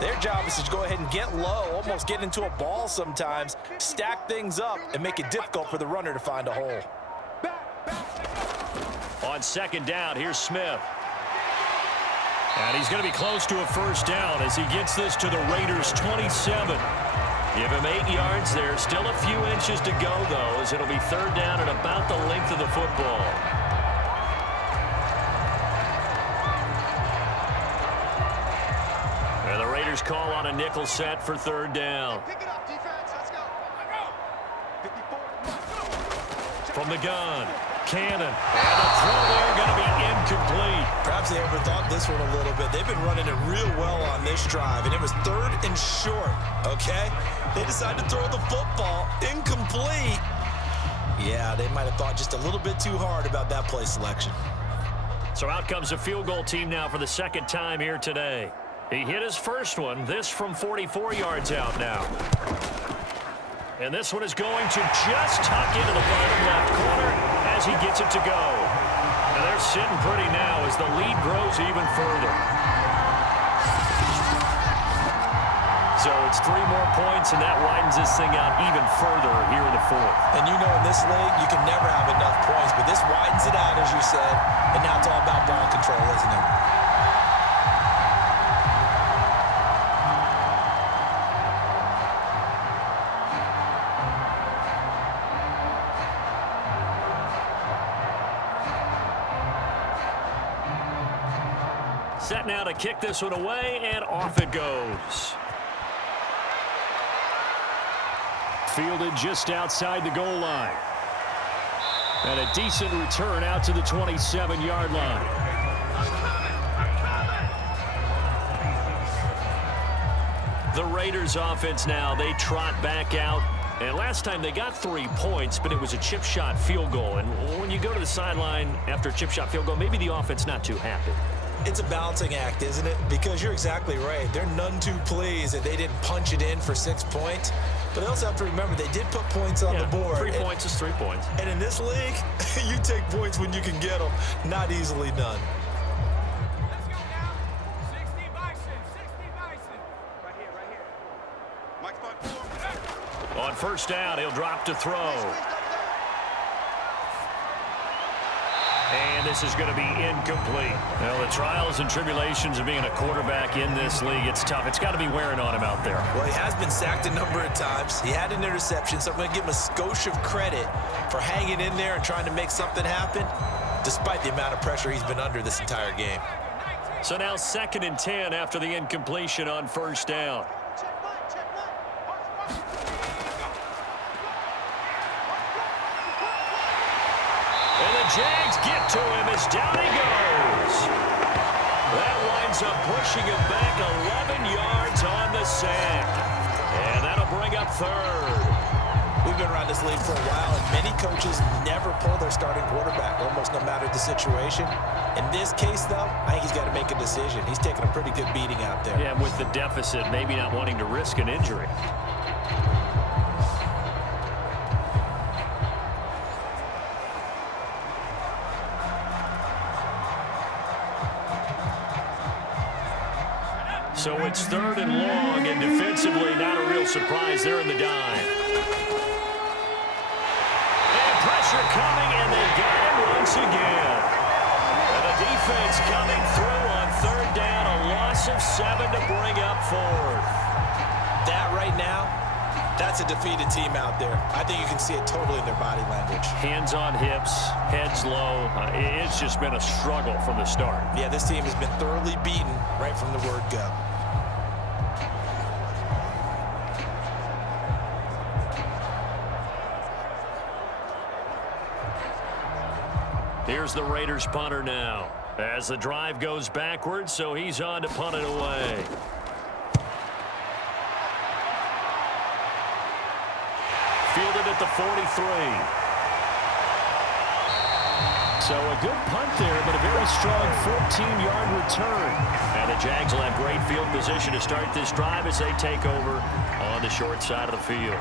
their job is to go ahead and get low, almost get into a ball sometimes, stack things up, and make it difficult for the runner to find a hole. On 2nd down, here's Smith. And he's going to be close to a 1st down as he gets this to the Raiders' 27. Give him 8 yards there. Still a few inches to go, though, as it'll be 3rd down and about the length of the football. And the Raiders call on a nickel set for 3rd down. Pick it up, defense. Let's go. 54. From the gun, Cannon. And the throw there going to be incomplete. Perhaps they overthought this one a little bit. They've been running it real well on this drive, and it was 3rd and short, okay? They decided to throw the football incomplete. Yeah, they might have thought just a little bit too hard about that play selection. So out comes a field goal team now for the 2nd time here today. He hit his first one, this from 44 yards out now. And this one is going to just tuck into the bottom left corner as he gets it to go. And they're sitting pretty now as the lead grows even further. So it's 3 more points, and that widens this thing out even further here in the 4th. And you know, in this league, you can never have enough points, but this widens it out, as you said, and now it's all about ball control, isn't it? Set now to kick this one away, and off it goes. Fielded just outside the goal line. And a decent return out to the 27-yard line. The Raiders offense now, they trot back out. And last time they got 3 points, but it was a chip shot field goal. And when you go to the sideline after a chip shot field goal, maybe the offense not too happy. It's a balancing act, isn't it? Because you're exactly right. They're none too pleased that they didn't punch it in for 6 points. But they also have to remember they did put points on the board. 3 points is 3 points. And in this league, you take points when you can get them. Not easily done. Let's go now. 60 Bison. 60 Bison. Right here. Mike spot 4. On 1st down, he'll drop to throw. And this is going to be incomplete. Well, the trials and tribulations of being a quarterback in this league, it's tough. It's got to be wearing on him out there. Well, he has been sacked a number of times. He had an interception, so I'm going to give him a skosh of credit for hanging in there and trying to make something happen, despite the amount of pressure he's been under this entire game. So now 2nd and 10 after the incompletion on 1st down. And the Jags get to him as down he goes. That winds up pushing him back 11 yards on the sack. And that'll bring up 3rd. We've been around this league for a while, and many coaches never pull their starting quarterback, almost no matter the situation. In this case, though, I think he's got to make a decision. He's taking a pretty good beating out there. Yeah, with the deficit, maybe not wanting to risk an injury. So it's 3rd and long, and defensively, not a real surprise. They're in the dime. And pressure coming, and they got him once again. And the defense coming through on 3rd down, a loss of 7 to bring up 4th. That right now, that's a defeated team out there. I think you can see it totally in their body language. Hands on hips, heads low. It's just been a struggle from the start. Yeah, this team has been thoroughly beaten right from the word go. Here's the Raiders punter now as the drive goes backwards, so he's on to punt it away. Fielded at the 43. So a good punt there, but a very strong 14-yard return. And the Jags will have great field position to start this drive as they take over on the short side of the field.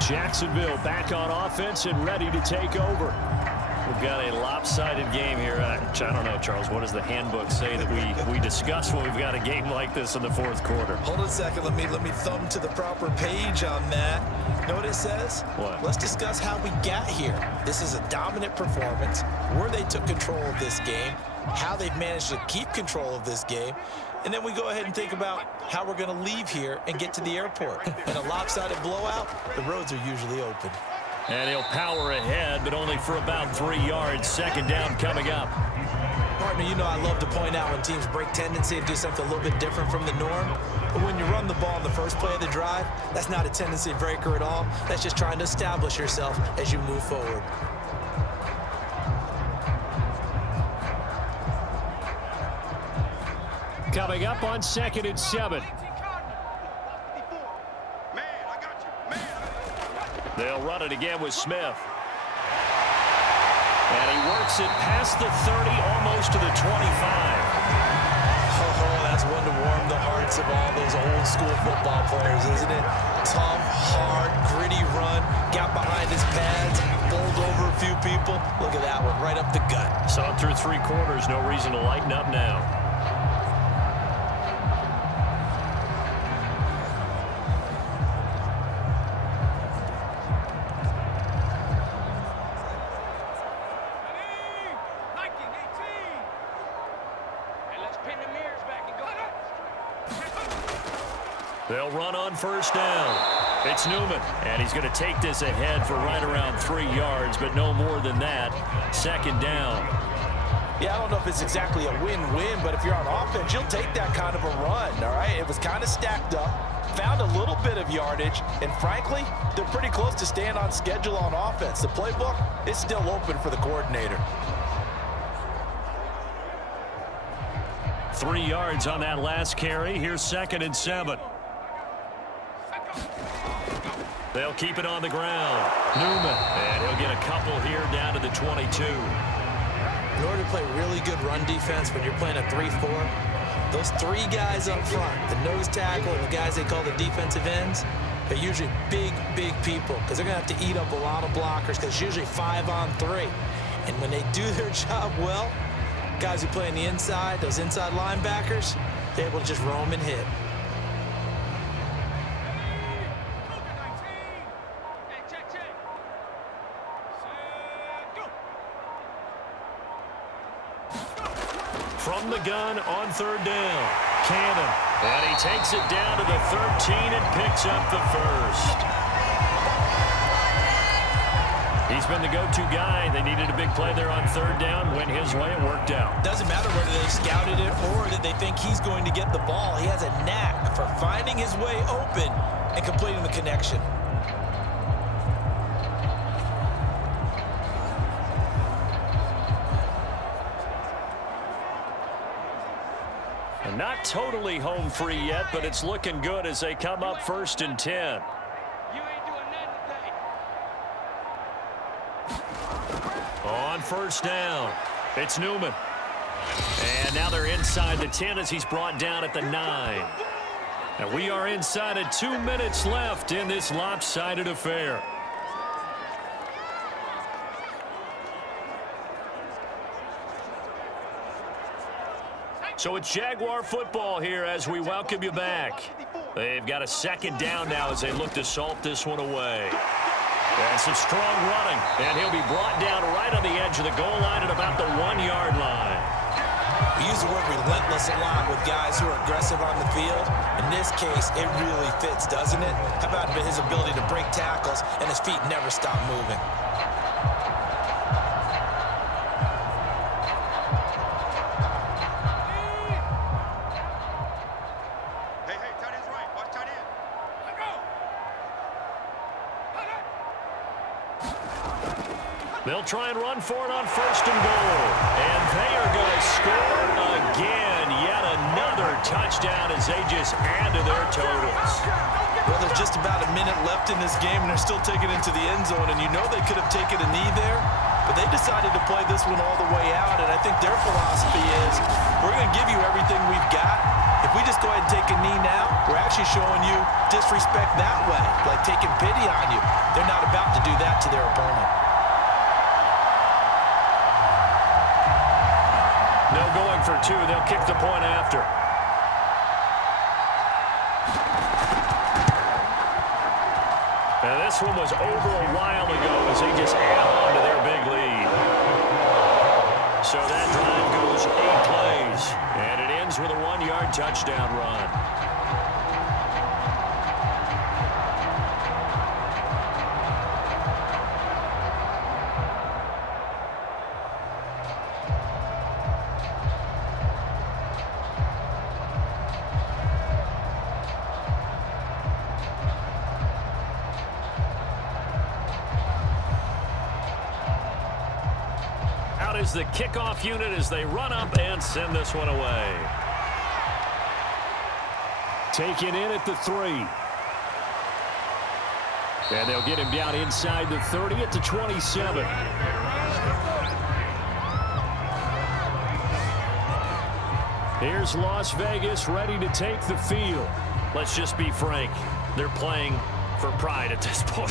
Jacksonville back on offense and ready to take over. We've got a lopsided game here. I don't know, Charles. What does the handbook say that we discuss when we've got a game like this in the 4th quarter? Hold on a second. Let me thumb to the proper page on that. Know what it says? What? Let's discuss how we got here. This is a dominant performance, where they took control of this game, how they've managed to keep control of this game, and then we go ahead and think about how we're going to leave here and get to the airport. In a lopsided blowout, the roads are usually open. And he'll power ahead, but only for about 3 yards. 2nd down coming up. Partner, you know I love to point out when teams break tendency and do something a little bit different from the norm. But when you run the ball in the first play of the drive, that's not a tendency breaker at all. That's just trying to establish yourself as you move forward. Coming up on 2nd and 7. They'll run it again with Smith. And he works it past the 30, almost to the 25. Oh, that's one to warm the hearts of all those old school football players, isn't it? Tough, hard, gritty run. Got behind his pads, bowled over a few people. Look at that one, right up the gut. Saw it through 3 quarters. No reason to lighten up now. They'll run on 1st down. It's Newman, and he's going to take this ahead for right around 3 yards, but no more than that. 2nd down. Yeah, I don't know if it's exactly a win-win, but if you're on offense, you'll take that kind of a run, all right? It was kind of stacked up, found a little bit of yardage, and frankly, they're pretty close to staying on schedule on offense. The playbook is still open for the coordinator. 3 yards on that last carry. Here's 2nd and 7. They'll keep it on the ground. Newman, and he'll get a couple here down to the 22. In order to play really good run defense when you're playing a 3-4, those 3 guys up front, the nose tackle and the guys they call the defensive ends, they're usually big, big people because they're going to have to eat up a lot of blockers because it's usually 5 on 3. And when they do their job well, guys who play on the inside, those inside linebackers, they're able to just roam and hit. From the gun on third down. Cannon. And he takes it down to the 13 and picks up the first. He's been the go-to guy. They needed a big play there on third down. Went his way. It worked out. Doesn't matter whether they scouted it or that they think he's going to get the ball. He has a knack for finding his way open and completing the connection. And not totally home free yet, but it's looking good as they come up 1st and 10. You ain't doing nothing today. On first down, it's Newman. And now they're inside the 10 as he's brought down at the 9. And we are inside of 2 minutes left in this lopsided affair. So it's Jaguar football here as we welcome you back. They've got a second down now as they look to salt this one away. And some strong running. And he'll be brought down right on the edge of the goal line at about the 1-yard line. We use the word relentless a lot with guys who are aggressive on the field. In this case, it really fits, doesn't it? How about his ability to break tackles and his feet never stop moving? They'll try and run for it on 1st and goal. And they are going to score again. Yet another touchdown as they just add to their totals. Well, there's just about a minute left in this game, and they're still taking it into the end zone. And you know they could have taken a knee there, but they decided to play this one all the way out. And I think their philosophy is, we're going to give you everything we've got. If we just go ahead and take a knee now, we're actually showing you disrespect that way, like taking pity on you. They're not about to do that to their opponent. No going for 2. They'll kick the point after. And this one was over a while ago as they just add on to their big lead. So that drive goes 8 plays. And it ends with a 1-yard touchdown run. Is the kickoff unit as they run up and send this one away. Taken in at the 3. And they'll get him down inside the 30 at the 27. Here's Las Vegas ready to take the field. Let's just be frank. They're playing for pride at this point.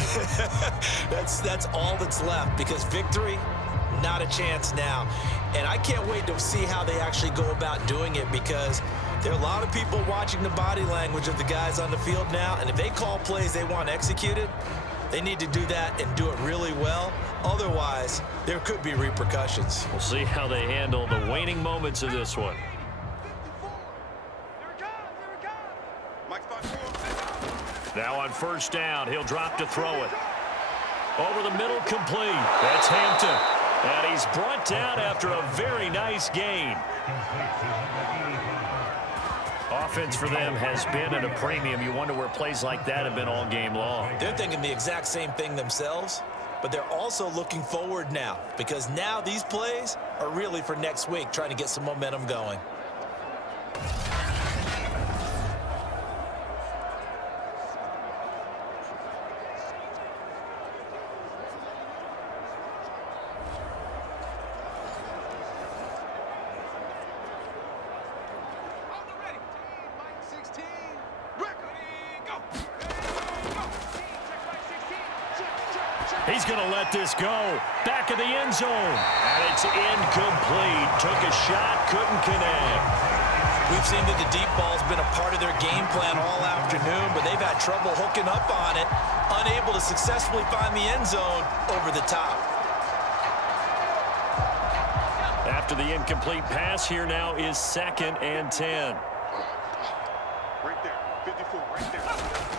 That's all that's left, because victory, not a chance now. And I can't wait to see how they actually go about doing it, because there are a lot of people watching the body language of the guys on the field now, and if they call plays they want executed, they need to do that and do it really well. Otherwise, there could be repercussions. We'll see how they handle the waning moments of this one. Now on first down, he'll drop to throw it. Over the middle, complete. That's Hampton. And he's brought down after a very nice gain. Offense for them has been at a premium. You wonder where plays like that have been all game long. They're thinking the exact same thing themselves, but they're also looking forward now, because now these plays are really for next week, trying to get some momentum going. He's going to let this go. Back of the end zone. And it's incomplete. Took a shot, couldn't connect. We've seen that the deep ball's been a part of their game plan all afternoon, but they've had trouble hooking up on it, unable to successfully find the end zone over the top. After the incomplete pass, here now is 2nd and 10. Right there. 54, right there.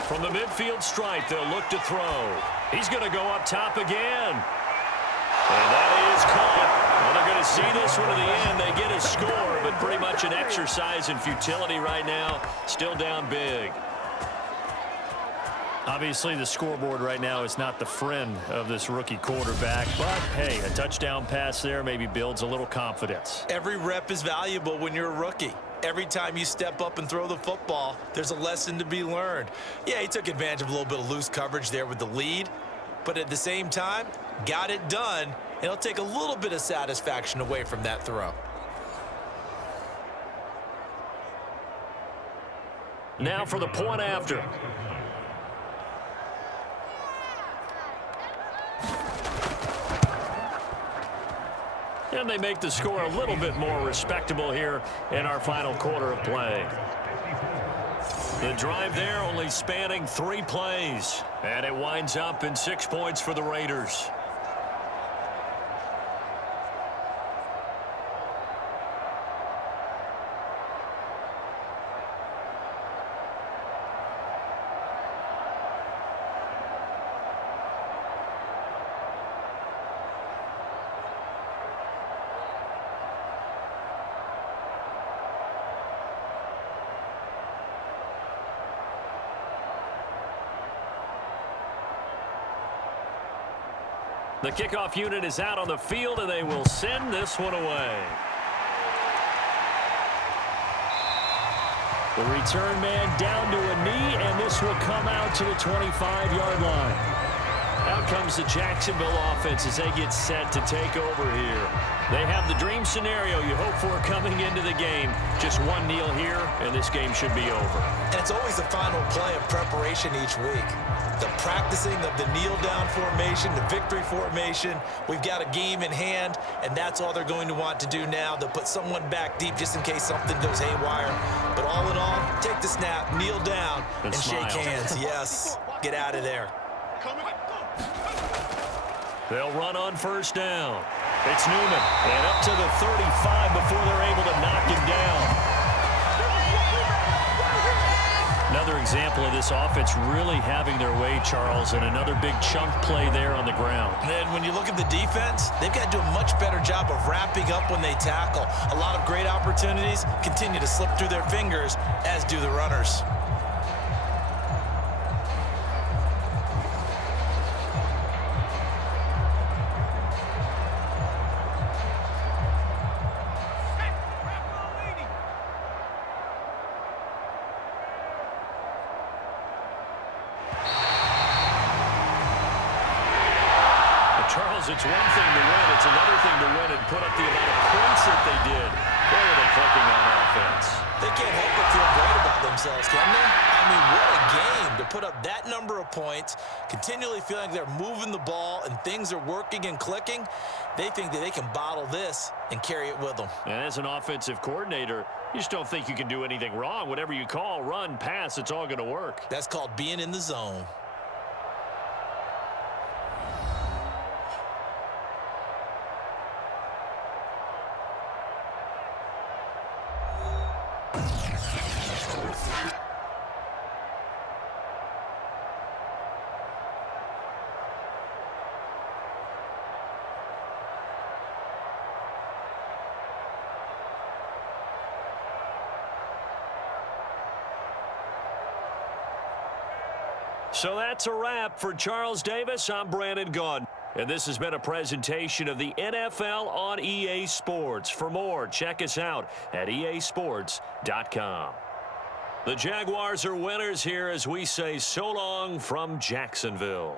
From the midfield stripe, they'll look to throw. He's going to go up top again. And that is caught. Well, they're going to see this one to the end. They get a score, but pretty much an exercise in futility right now. Still down big. Obviously, the scoreboard right now is not the friend of this rookie quarterback. But, hey, a touchdown pass there maybe builds a little confidence. Every rep is valuable when you're a rookie. Every time you step up and throw the football, there's a lesson to be learned. Yeah, he took advantage of a little bit of loose coverage there with the lead. But at the same time, got it done. And it'll take a little bit of satisfaction away from that throw. Now for the point after. And they make the score a little bit more respectable here in our final quarter of play. The drive there only spanning 3 plays. And it winds up in 6 points for the Raiders. The kickoff unit is out on the field, and they will send this one away. The return man down to a knee, and this will come out to the 25-yard line. Out comes the Jacksonville offense as they get set to take over here. They have the dream scenario you hope for coming into the game. Just one kneel here, and this game should be over. And it's always the final play of preparation each week. The practicing of the kneel-down formation, the victory formation. We've got a game in hand, and that's all they're going to want to do now. They'll put someone back deep just in case something goes haywire. But all in all, take the snap, kneel down, and shake hands. Yes, get out of there. They'll run on first down. It's Newman, and up to the 35 before they're able to knock him down. Another example of this offense really having their way, Charles, and another big chunk play there on the ground. And when you look at the defense, they've got to do a much better job of wrapping up when they tackle. A lot of great opportunities continue to slip through their fingers, as do the runners. It's one thing to win. It's another thing to win and put up the amount of points that they did. Boy, are they clicking on offense. They can't help but feel great about themselves, can they? I mean, what a game to put up that number of points, continually feeling they're moving the ball and things are working and clicking. They think that they can bottle this and carry it with them. And as an offensive coordinator, you just don't think you can do anything wrong. Whatever you call, run, pass, it's all going to work. That's called being in the zone. So that's a wrap for Charles Davis. I'm Brandon Gaudin. And this has been a presentation of the NFL on EA Sports. For more, check us out at easports.com. The Jaguars are winners here as we say so long from Jacksonville.